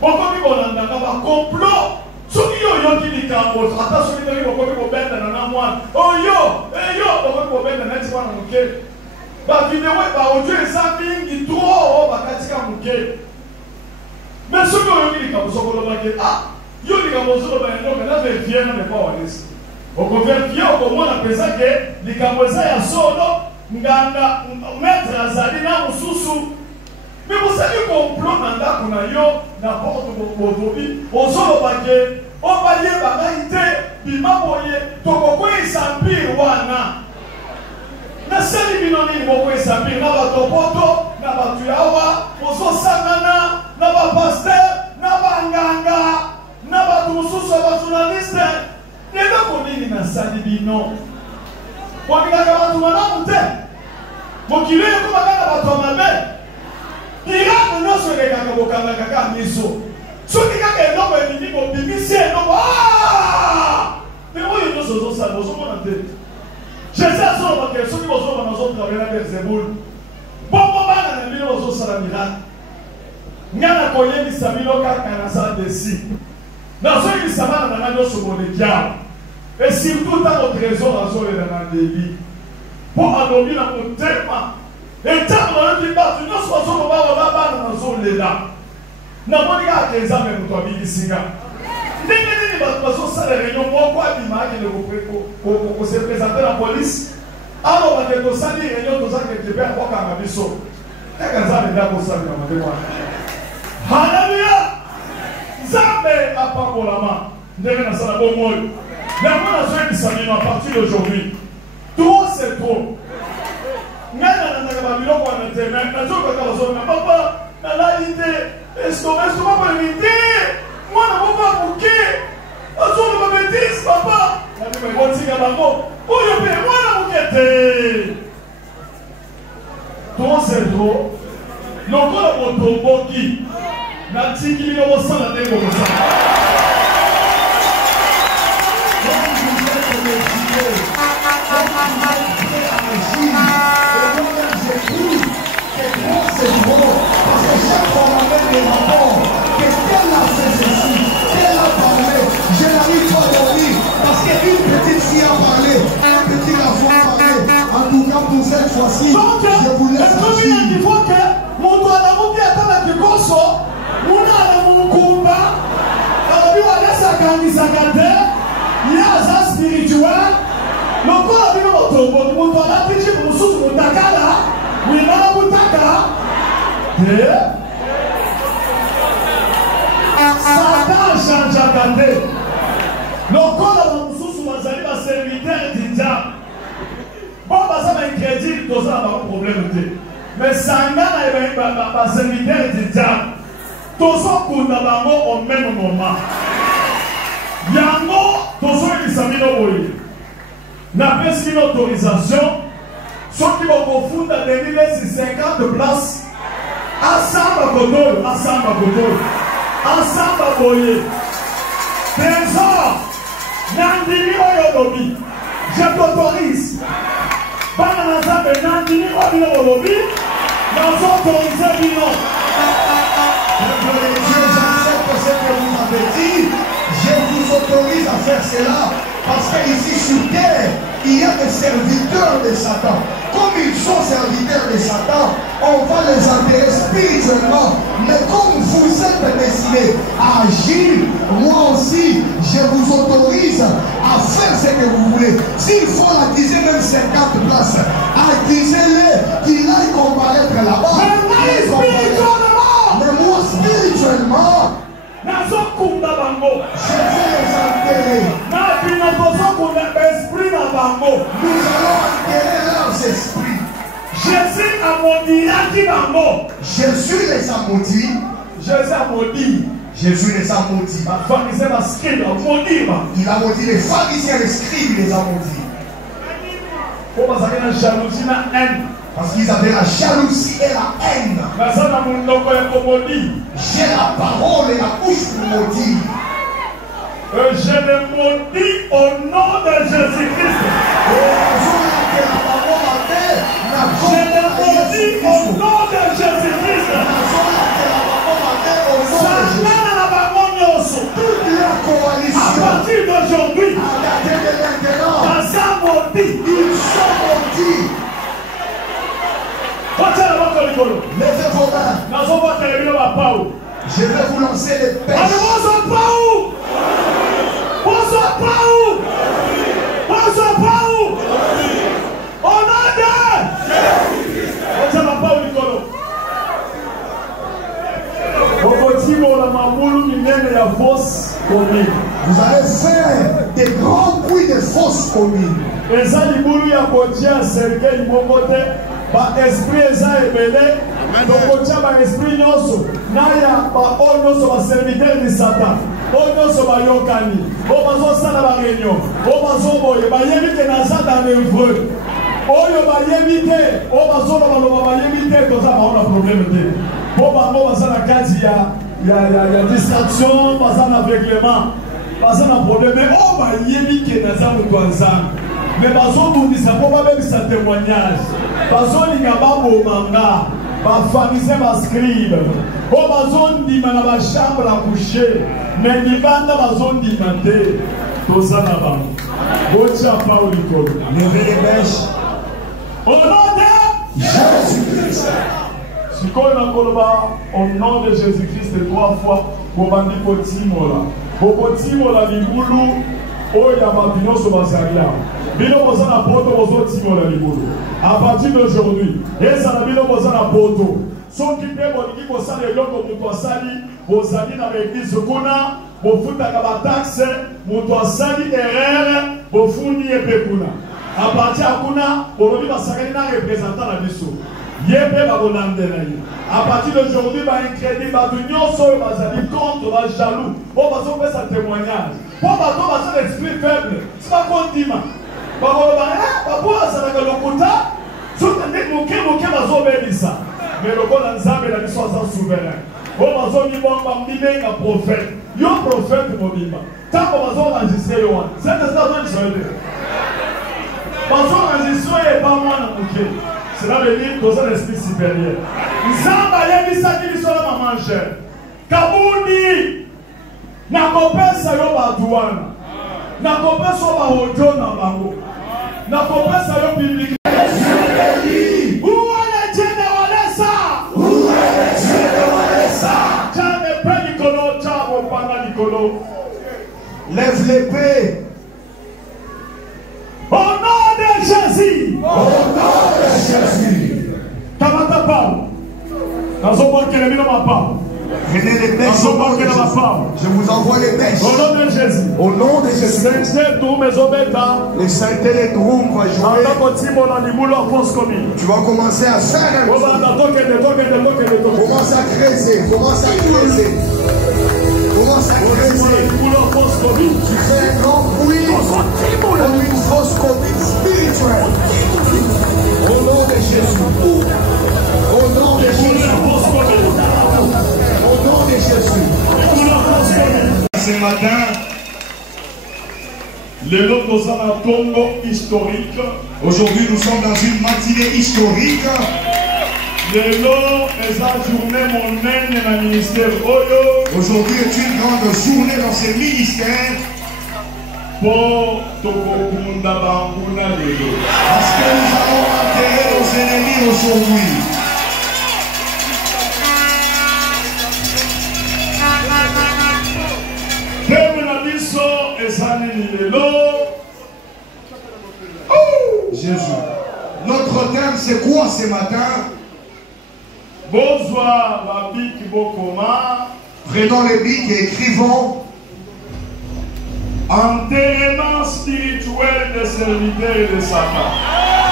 bokomi bolandanga bakomplot soki yo oyoki likambo ata soki toki bokomi kobendana na mwana oyo bokomi kobendana neti mwana moke bavideo baaudio eza mingi tro oyo bakatika moke mais soki oyoki likambo sokolobaki yo likambo ozoloba yandoka na verifie na mekwa wanisi okoverifie okomona mpenza ke likambo eza ya solo nganga maître azali na mosusu. Mais vous savez complot dans la kunayo n'importe quoi aujourd'hui aux olobake obaye bagaite bimaboye tokoko isampire wana na seli binoni boko isampire na batopoto na batuyawa ozo sangana na ba pasteur na banganga na batu mususu ba journaliste nendo konini na sali bino wakika batu manamute mokile ko bakana batu mabe Iraq nyonso ekekaka bokanga kaka miso soki kaka eloko ebimi bobimisi eloko me oyo nyonso ozosala ozomona te jésus azolobaka soki bozoloba nazotravaille na belzebul bongo bana na bino bozosala miracle ngai nakoyebisa bino kaka naza desi nazoyebisa bana na ngai nyonso bolekiawa et surtout ntango trésor azolela na lebi mpo alobi na motema et tant que nous sommes là, nous sommes là. namoni kaka nzambe moto abikisinga ndenge nini bato bazosala réunion moko abima akende kose présente na polise alobake tosali réunion tozakende mpe akokanga biso teka nzambe nde akosalika mande wana halleluya nzambe apambolama ndenge nasala bomoi yango nazoyebisa bino à partir d'aujourd'hui trop c'est trop ngai nalandaka babiloko wana te me nazokaka bazonga papa nalali te estomac te mwana moko amoke azonga babétise papa nakotika bango oyo mpe mwana moke te trop c'est trop lokola moto oboki natiki bino bosala ndenge bosala C'est bon, parce que chaque fois on amène des rapports que tel a fait ceci, tel a parlé, je n'arrive pas à dormir parce qu'une petite fille a parlé, un petit garçon a parlé. En tout cas pour cette fois-ci, je vous laisse agir. Il faut que mon doigt d'amour attend la Kikoso, mon âme kumba, alors lui on laisse à Kangisakate, il y a un spirituel, le corps a vu mon doigt d'amour, mon sous mon takala, oui, mon butaka. Satan changeaka te lokola bamosusu bazali baserviteur du diable po baza baincrédule tozala bango problème te mais sanga na baserviteur du diable tozokunda bango au même moment yango tozoyebisa bino boye napesi bino autorisation soki bokofunda denilesi 50 places Asamba Kotoyo, Asamba Boye. Trésor, Nandini Oyolobi, je t'autorise. Bana Nazabe, Nandini Oyolobi, nous autorisons Bino. J'accepte ce que vous m'avez dit. Je vous autorise à faire cela. Parce qu'ici sur terre, il y a des serviteurs de Satan. Comme ils sont serviteurs de Satan, on va les enterrer spirituellement. Mais comme vous êtes destinés à agir, moi aussi, je vous autorise à faire ce que vous voulez. S'il faut attiser même 50 places, attisez-les, qu'il aille comparaître là-bas. Mais moi, spirituellement, je vais les enterrer. Nous allons enterrer leurs esprits. Jésus a maudit. Jésus les a maudits. Jésus les a maudits. Il a maudit les pharisiens, les scribes, il les a maudits. Parce qu'ils avaient la jalousie et la haine. J'ai la parole et la bouche pour maudire. Je le maudis au nom de Jésus-Christ. Je le maudis au nom de Jésus-Christ. Toute la coalition. À partir d'aujourd'hui, ils sont maudits. Levez vos mains. Je vais vous lancer les pêches. Vous allez faire des grands puits de fausses communes. Esprit eza ebele tokotia baesprit nyonso naya baoyo nyonso baserviteur de Satan oyo nyonso bayokani oyo bazosala bareunion oyo bazoboye bayebi te naza dans l'œuvre oyo bayebi te oyo bazoloba bayebi te toza baona problème te po bango baza na kati ya distraction baza na aveuglement baza na problème oyo bayebi ke naza moto ya Nzambe mais bazobundisa po babebisa témoignage bazolinga babomanga bafarise bascribe po bazondima na bachambre à coucher mais libanda bazondima te toza na bango botia pao likolo levez les bêches au nom de Jésus-Christ. sikoyo nakoloba au nom de Jésus-Christ 3 fois bobandi kotimola bokotimola libulu oyo ya bato nyonso bazali awa bino boza na poto bozotimola libulu à partir d'aujourd'hui ezala bino boza na poto soki mpe bolingi kosala eloko moto asali bozali na baeglise kuna bofutaka bataxe moto asali erreur bofundi ye mpe kuna à partir ya kuna bolobi basakani na représentant na biso ye mpe bakolandela ye à partir d'aujourd'hui baincrédit bato nyonso oyo bazali contre bajaloux oyo bazopesa témoignage mpo bato baza na esprit faible si bakondima bakoloba bapo azalaka lokuta soki nde moke bazobebisa mais lokola nzambe na biso aza souverain oyo bazomibomba mibenga prophète yo prophète mobimba ntango bazoenregistre yo wana sete azondisoyo te bazoenregistre oyo eba mwana moke cela veut dire dans un esprit supérieur. Nzamba yebisaki biso na maman chère. Kabuni nakopesa yo batu wana. Nakopesa yo baojo na bango. Nakopesa yo biblique. Où est Dieu de Walesa? Où est Dieu de Walesa? Tchane pe Nicolo, tchabo panga Nicolo. Lève l'épée. Au nom de Jésus. Au nom de Jésus. Tabata Pau. Prenez les bêches. Je vous envoie les bêches. Au nom de Jésus. Au nom de Jésus. Les saintetés les drômes va jouer. Tu vas commencer à faire. Commence à creuser. Commence à creuser. Commence à creuser. Tu fais un grand bruit comme une fausse copine spirituelle. Au nom de Jésus. Au nom de Jésus. Au nom de Jésus. Ce matin, le Tombo historique. Aujourd'hui, nous sommes dans une matinée historique. Aujourd'hui est une grande journée dans ce ministère. Parce que nous allons enterrer nos ennemis aujourd'hui. Jésus. Notre thème, c'est quoi ce matin? Prenons les bics et écrivons. Enterrement spirituel des serviteurs et de Satan.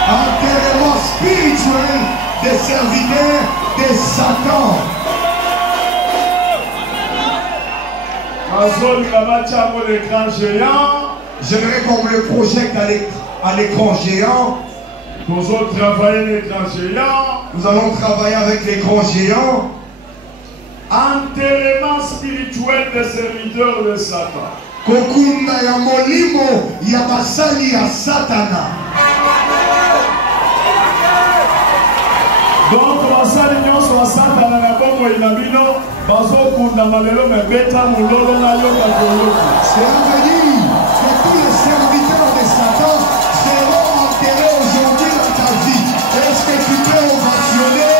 Enterrement spirituel des serviteurs de Satan. J'aimerais qu'on le projette à l'écran géant. Nous allons travailler l'écran géant. Nous allons travailler avec l'écran géant. Enterrement spirituel des serviteurs de Satan. Kokunda ya molimo ya basali ya Satana. Donc basali nyonso ya Satana na bongo inabino bazokunda malelo mebeta mulolo na yo ya koloki. C'est à dire que tous les serviteurs de Satan seront enterrés aujourd'hui dans ta vie. Est-ce que tu peux ovationner?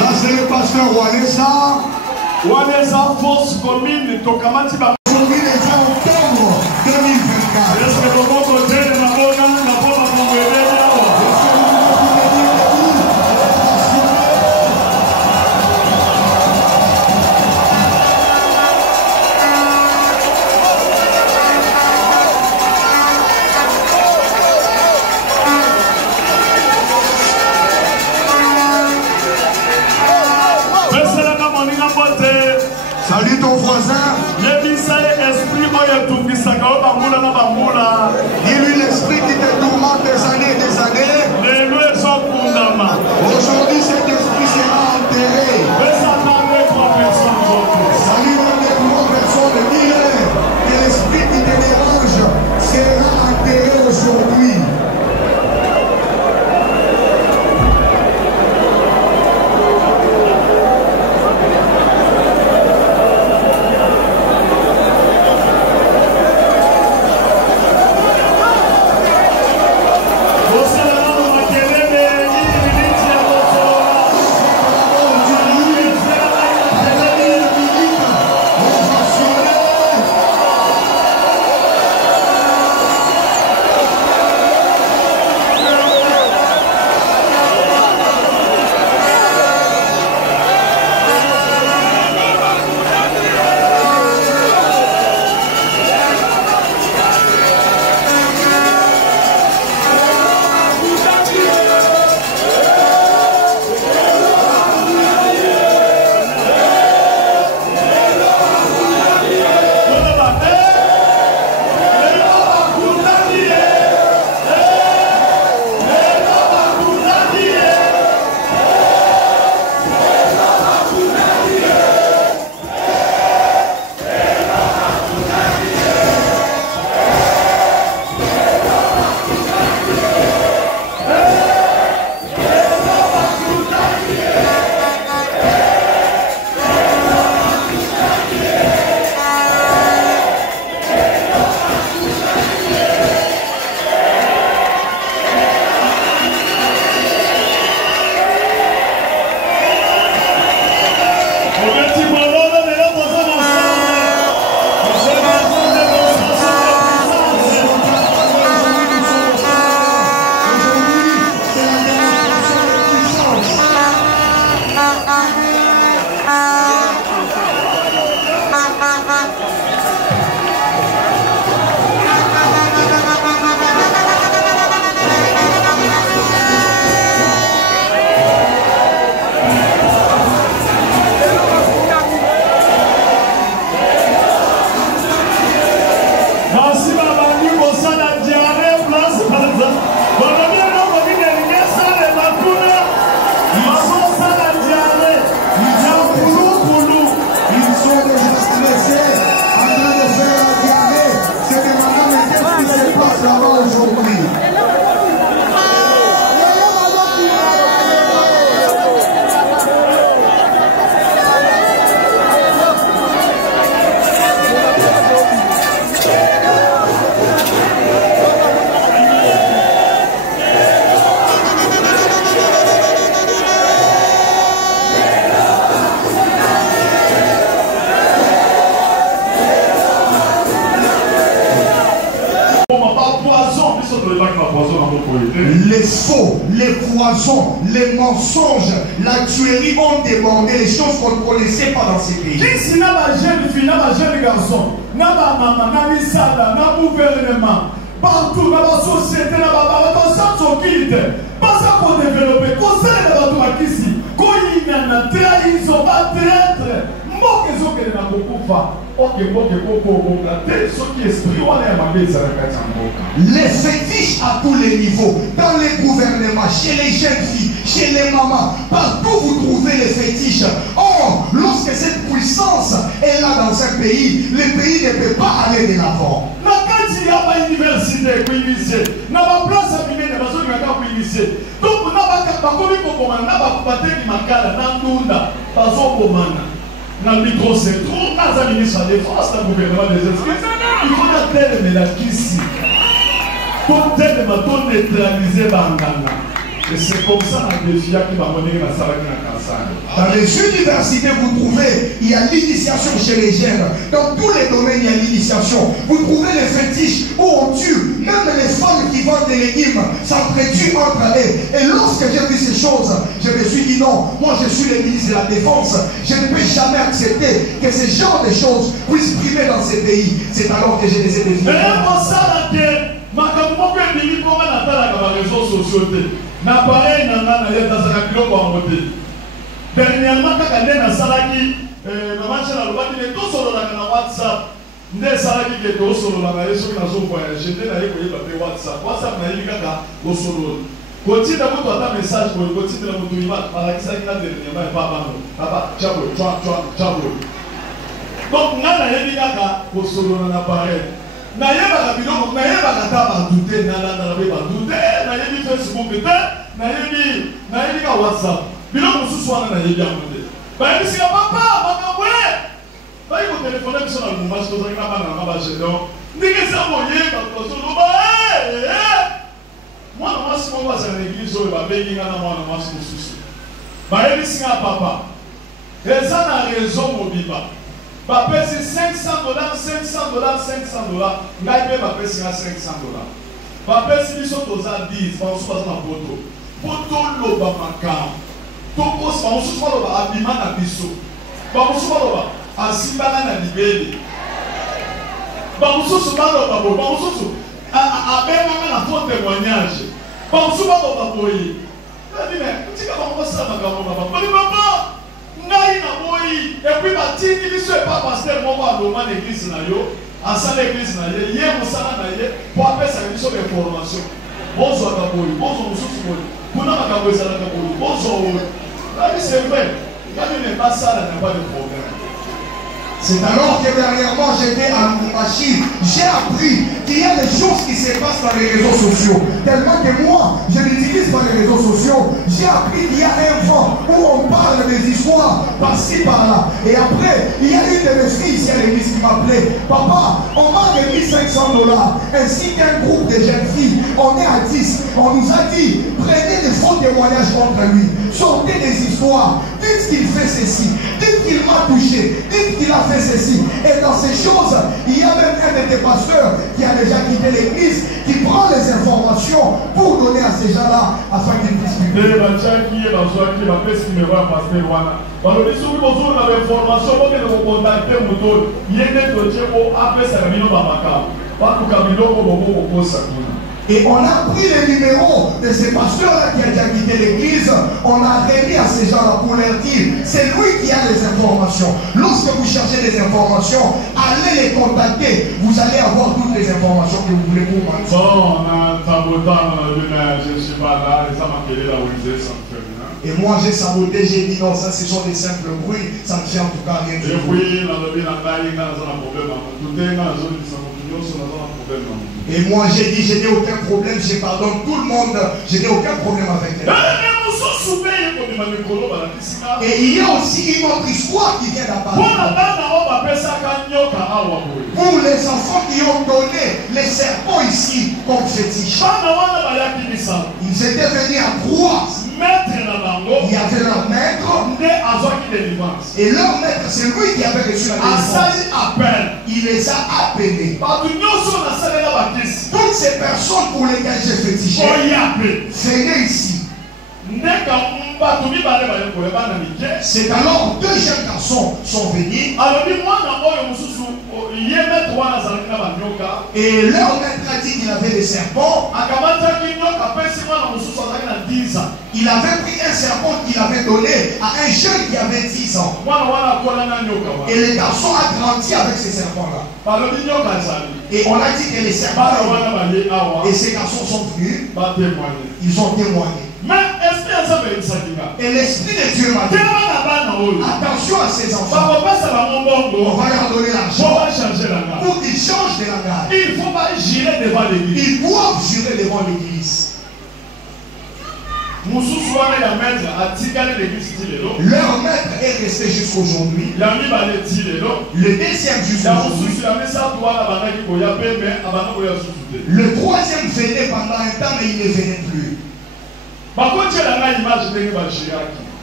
Là, c'est le pasteur Walesa. Walesa, force commune, Tokamati ba. Aujourd'hui, les gens octobre 2024. Est-ce que le bon côté de la bonne n'a pas compris? Salut ton voisin. Dis-lui l'esprit qui te tourmente des années et des années. Aujourd'hui, cet esprit sera enterré. Salut même les 3 personnes. Dis-leur que l'esprit qui te dérange sera enterré aujourd'hui. les faux, les poisons, les mensonges, la tuerie ont débordé, les choses qu'on ne connaissait pas dans ces pays. Qui n'a pas jeune fille, n'a pas jeune garçon, n'a pas maman, n'a pas sada, n'a pas gouvernement, partout, n'a pas société, n'a pas sens occulte, pas ça pour développer, conseil n'a pas tout ici, quand il y a une trahison, pas traître, moi que je n'ai pas beaucoup fait. Les fétiches à tous les niveaux, dans les gouvernements, chez les jeunes filles, chez les mamans, partout vous trouvez les fétiches. Or, lorsque cette puissance est là dans un pays, le pays ne peut pas aller de l'avant. Il y a pas université pour initier, n'a pas place à vivre dans zone pour initier. Donc n'a pas comme il n'a pas battu ni makala n'a ndunda pas au commande. Dans le micro-centre, dans la ministre de la Défense, dans le gouvernement des États-Unis, il faut la telle mais la Kissi. Pour telle mais tout neutraliser Bangana. Et c'est comme ça que les filles qui vont venir à dans les universités, vous trouvez, il y a l'initiation chez les jeunes. Dans tous les domaines, il y a l'initiation. Vous trouvez les fétiches où on tue. Même les femmes qui vendent des légumes s'entretuent entre elles. Et lorsque j'ai vu ces choses, je me suis dit non, moi je suis le ministre de la Défense. Je ne peux jamais accepter que ce genre de choses puissent primer dans ces pays. C'est alors que je les ai définis. Na pareil nana na yeta za biloko en moté. Dernièrement quand on a salaki maman chez la lobaki les tout solo na WhatsApp. Ndé salaki ke to solo na yeso na zo voyager ndé na yeko yeba pe WhatsApp. WhatsApp na yeli kaka o solo. Koti da moto ata message ko koti da moto iba para ki saki na dernièrement pas bando. Papa chabo chabo. Donc ngana yeli kaka o solo na pareil. Na yeba biloko na yeba kata ba douter na be ba douter na yebi Facebook te na yebi ka WhatsApp biloko mususu wana na yebi amonde ba yebi sika papa makamwe ba yi ko téléphone biso na lumba so za ngaba na ngaba jedon ndike sa moye ba ko so lo ba mwana mwasi mo ba za na église o ba bengi ngana mwana mwasi mususu ba yebi sika papa eza na raison mobiba. Bapesi $500, ngai pe bapesi nga $500. Bapesi biso toza 10, bansusu baza na poto. Poto loba makam. Tokos bansusu baloba abima na biso. Bansusu baloba asimbana na libeli. Bansusu baloba bo, bansusu abenganga na faux témoignage. Bansusu baloba boye. Nadine, tika bango sala makambo na bango. Papa ngai na boyi et puis batini biso et pas pasteur moko aloma l'église na yo asa l'église na ye mosala na ye po apesa biso information bonzo ka boyi bonzo mususu boyi kuna makambo ezalaka boyi bonzo oyo c'est vrai quand il n'est pas ça là, il n'y a pas de problème. C'est alors que dernièrement j'étais à Lubumbashi, j'ai appris qu'il y a des choses qui se passent dans les réseaux sociaux. Tellement que moi, je n'utilise pas les réseaux sociaux. J'ai appris qu'il y a un vent où on parle des histoires par-ci par-là. Et après, il y a une de mes filles ici à l'église qui m'appelait. Papa, on m'a remis $500 ainsi qu'un groupe de jeunes filles. On est à 10. On nous a dit, prenez des faux témoignages contre lui. Sortez des histoires. Dites qu'il fait ceci. Dites qu'il m'a touché. Dites qu'il a fait ceci. Et dans ces choses, il y a même un de tes pasteurs qui a déjà quitté l'église, qui prend les informations pour donner à ces gens-là afin qu'ils puissent vivre. Et on a pris les numéros de ces pasteurs-là qui ont déjà quitté l'église, on a remis à ces gens-là pour leur dire, c'est lui qui a les informations. Lorsque vous cherchez des informations, allez les contacter, vous allez avoir toutes les informations que vous voulez pour moi. Bon, je ne suis pas là, et ça m'a appelé la Olisée, ça me fait rien. Et moi j'ai saboté, j'ai dit non, ça ce sont des simples bruits, ça ne fait en tout cas rien du tout. Et moi j'ai dit, je n'ai aucun problème, je pardonne tout le monde, je n'ai aucun problème avec elle. Et il y a aussi une autre histoire qui vient d'apparaître. Pour les enfants qui ont donné les serpents ici comme fétiche. Ils étaient venus à 3. Il y avait leur maître. Et leur maître, c'est lui qui avait reçu la délivrance. Il les a appelés. Toutes toutes ces personnes pour lesquelles j'ai fétiché, venez ici. C'est alors deux jeunes garçons sont venus. Et leur maître a dit qu'il avait des serpents. Il avait pris un serpent qu'il avait donné à un jeune qui avait 10 ans. Et le garçon a grandi avec ces serpents-là. Et on a dit que les serpents, et ces garçons sont venus, ils ont témoigné. Et l'Esprit de Dieu m'a dit, attention à ces enfants, on va leur donner l'argent pour qu'ils changent de langage. Il ne faut pas jurer devant l'église. Ils doivent jurer devant l'église. Leur maître est resté jusqu'aujourd'hui. Le deuxième jusqu'aujourd'hui. Le troisième venait pendant un temps, mais il ne venait plus.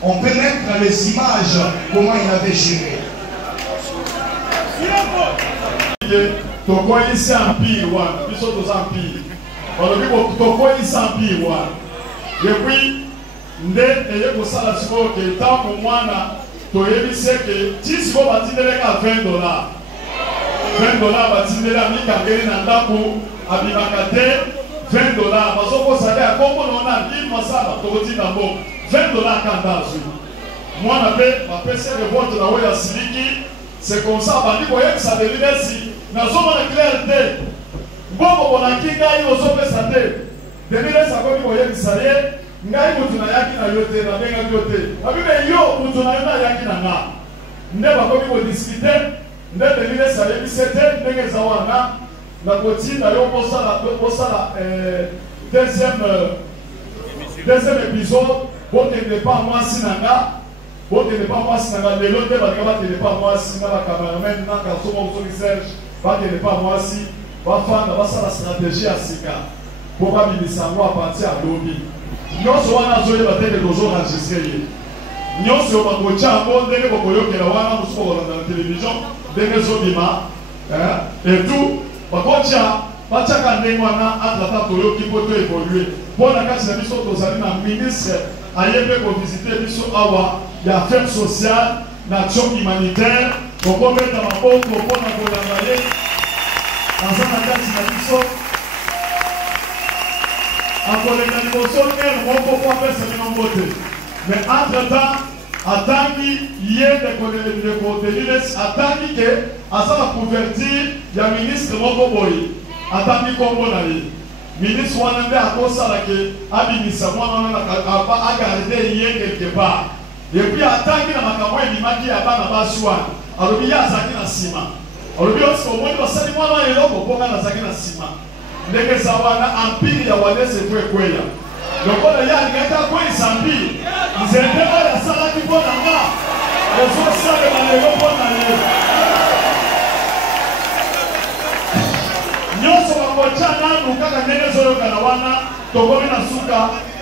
On peut mettre les images, comment il avait géré. Et puis, nde eye kosala sikoyo ke ntango mwana toyebi se ke ti sikoyo batindeleka $20 batindeli amikangeli na ndako abimaka te $20 bazokosali akombo nona ndimi masala tokotinda mbo $20 akanda azwi mwana mpe bapesi revolte na oyo asiliki c'est comme ça bandi koyebisa delilesi nazomona clair te mbongo bonaki ngai ozopesa te delilesi akoki koyebisa ye ngai mutu nayaki na yo te nabengaki yo te abibe yo mutu na yo nayaki na nga nde bakoki kodiskute nde delilesi ayebise te ndenge eza wana nakotinda yo kosala deuxième épisode bokende pa mwasi na nga bokende pa mwasi na nga lelo te balinga bakende pa mwasi nga bacameraman na garçon mokosoki Serge bakende pa mwasi bafanda basala stratégie ya sika mpo babimisa yango apartir ya lobi nyonso wana azoyeba te ndenge tozoenregistre ye nyonso yo bakotya yango ndenge bokoyokela wana mosusu bokolanda na télévision ndenge ezobima etout bakotya batiaka ndenge wana atlata toyoki mpo to évolue mpo na kati na biso tozali na ministre aye mpe kovisite biso awa ya affaire sociale na action humanitaire okobeta maboko mpona koyamba ye aza na kati na biso akoleka liboso ere moko po apesa bino mbote mais entre temps atangi ye ndeko Deliles atangi ke aza na couverture ya ministre moko boye atangi kombo na ye ministre wana nde akosala ke abimisa mwana wana agarde ye quelque part epuis atangi na makambo ebimaki ya bana basi wana alobi ye azalaki na nsima alobi osi omoni basali mwana wana eloko mponga nazalaki na nsima ndenge eza wana empire ya wadese po ekweya lokola ye alingaki akweyisa mpire nzete oyo asalaki mpo na nga ezosalema lelo mpo na ye nyonso bakotya nanu kaka ndenge ezoyokana wana tokomi na suka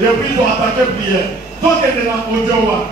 epuis toatake priere tokende na audio wana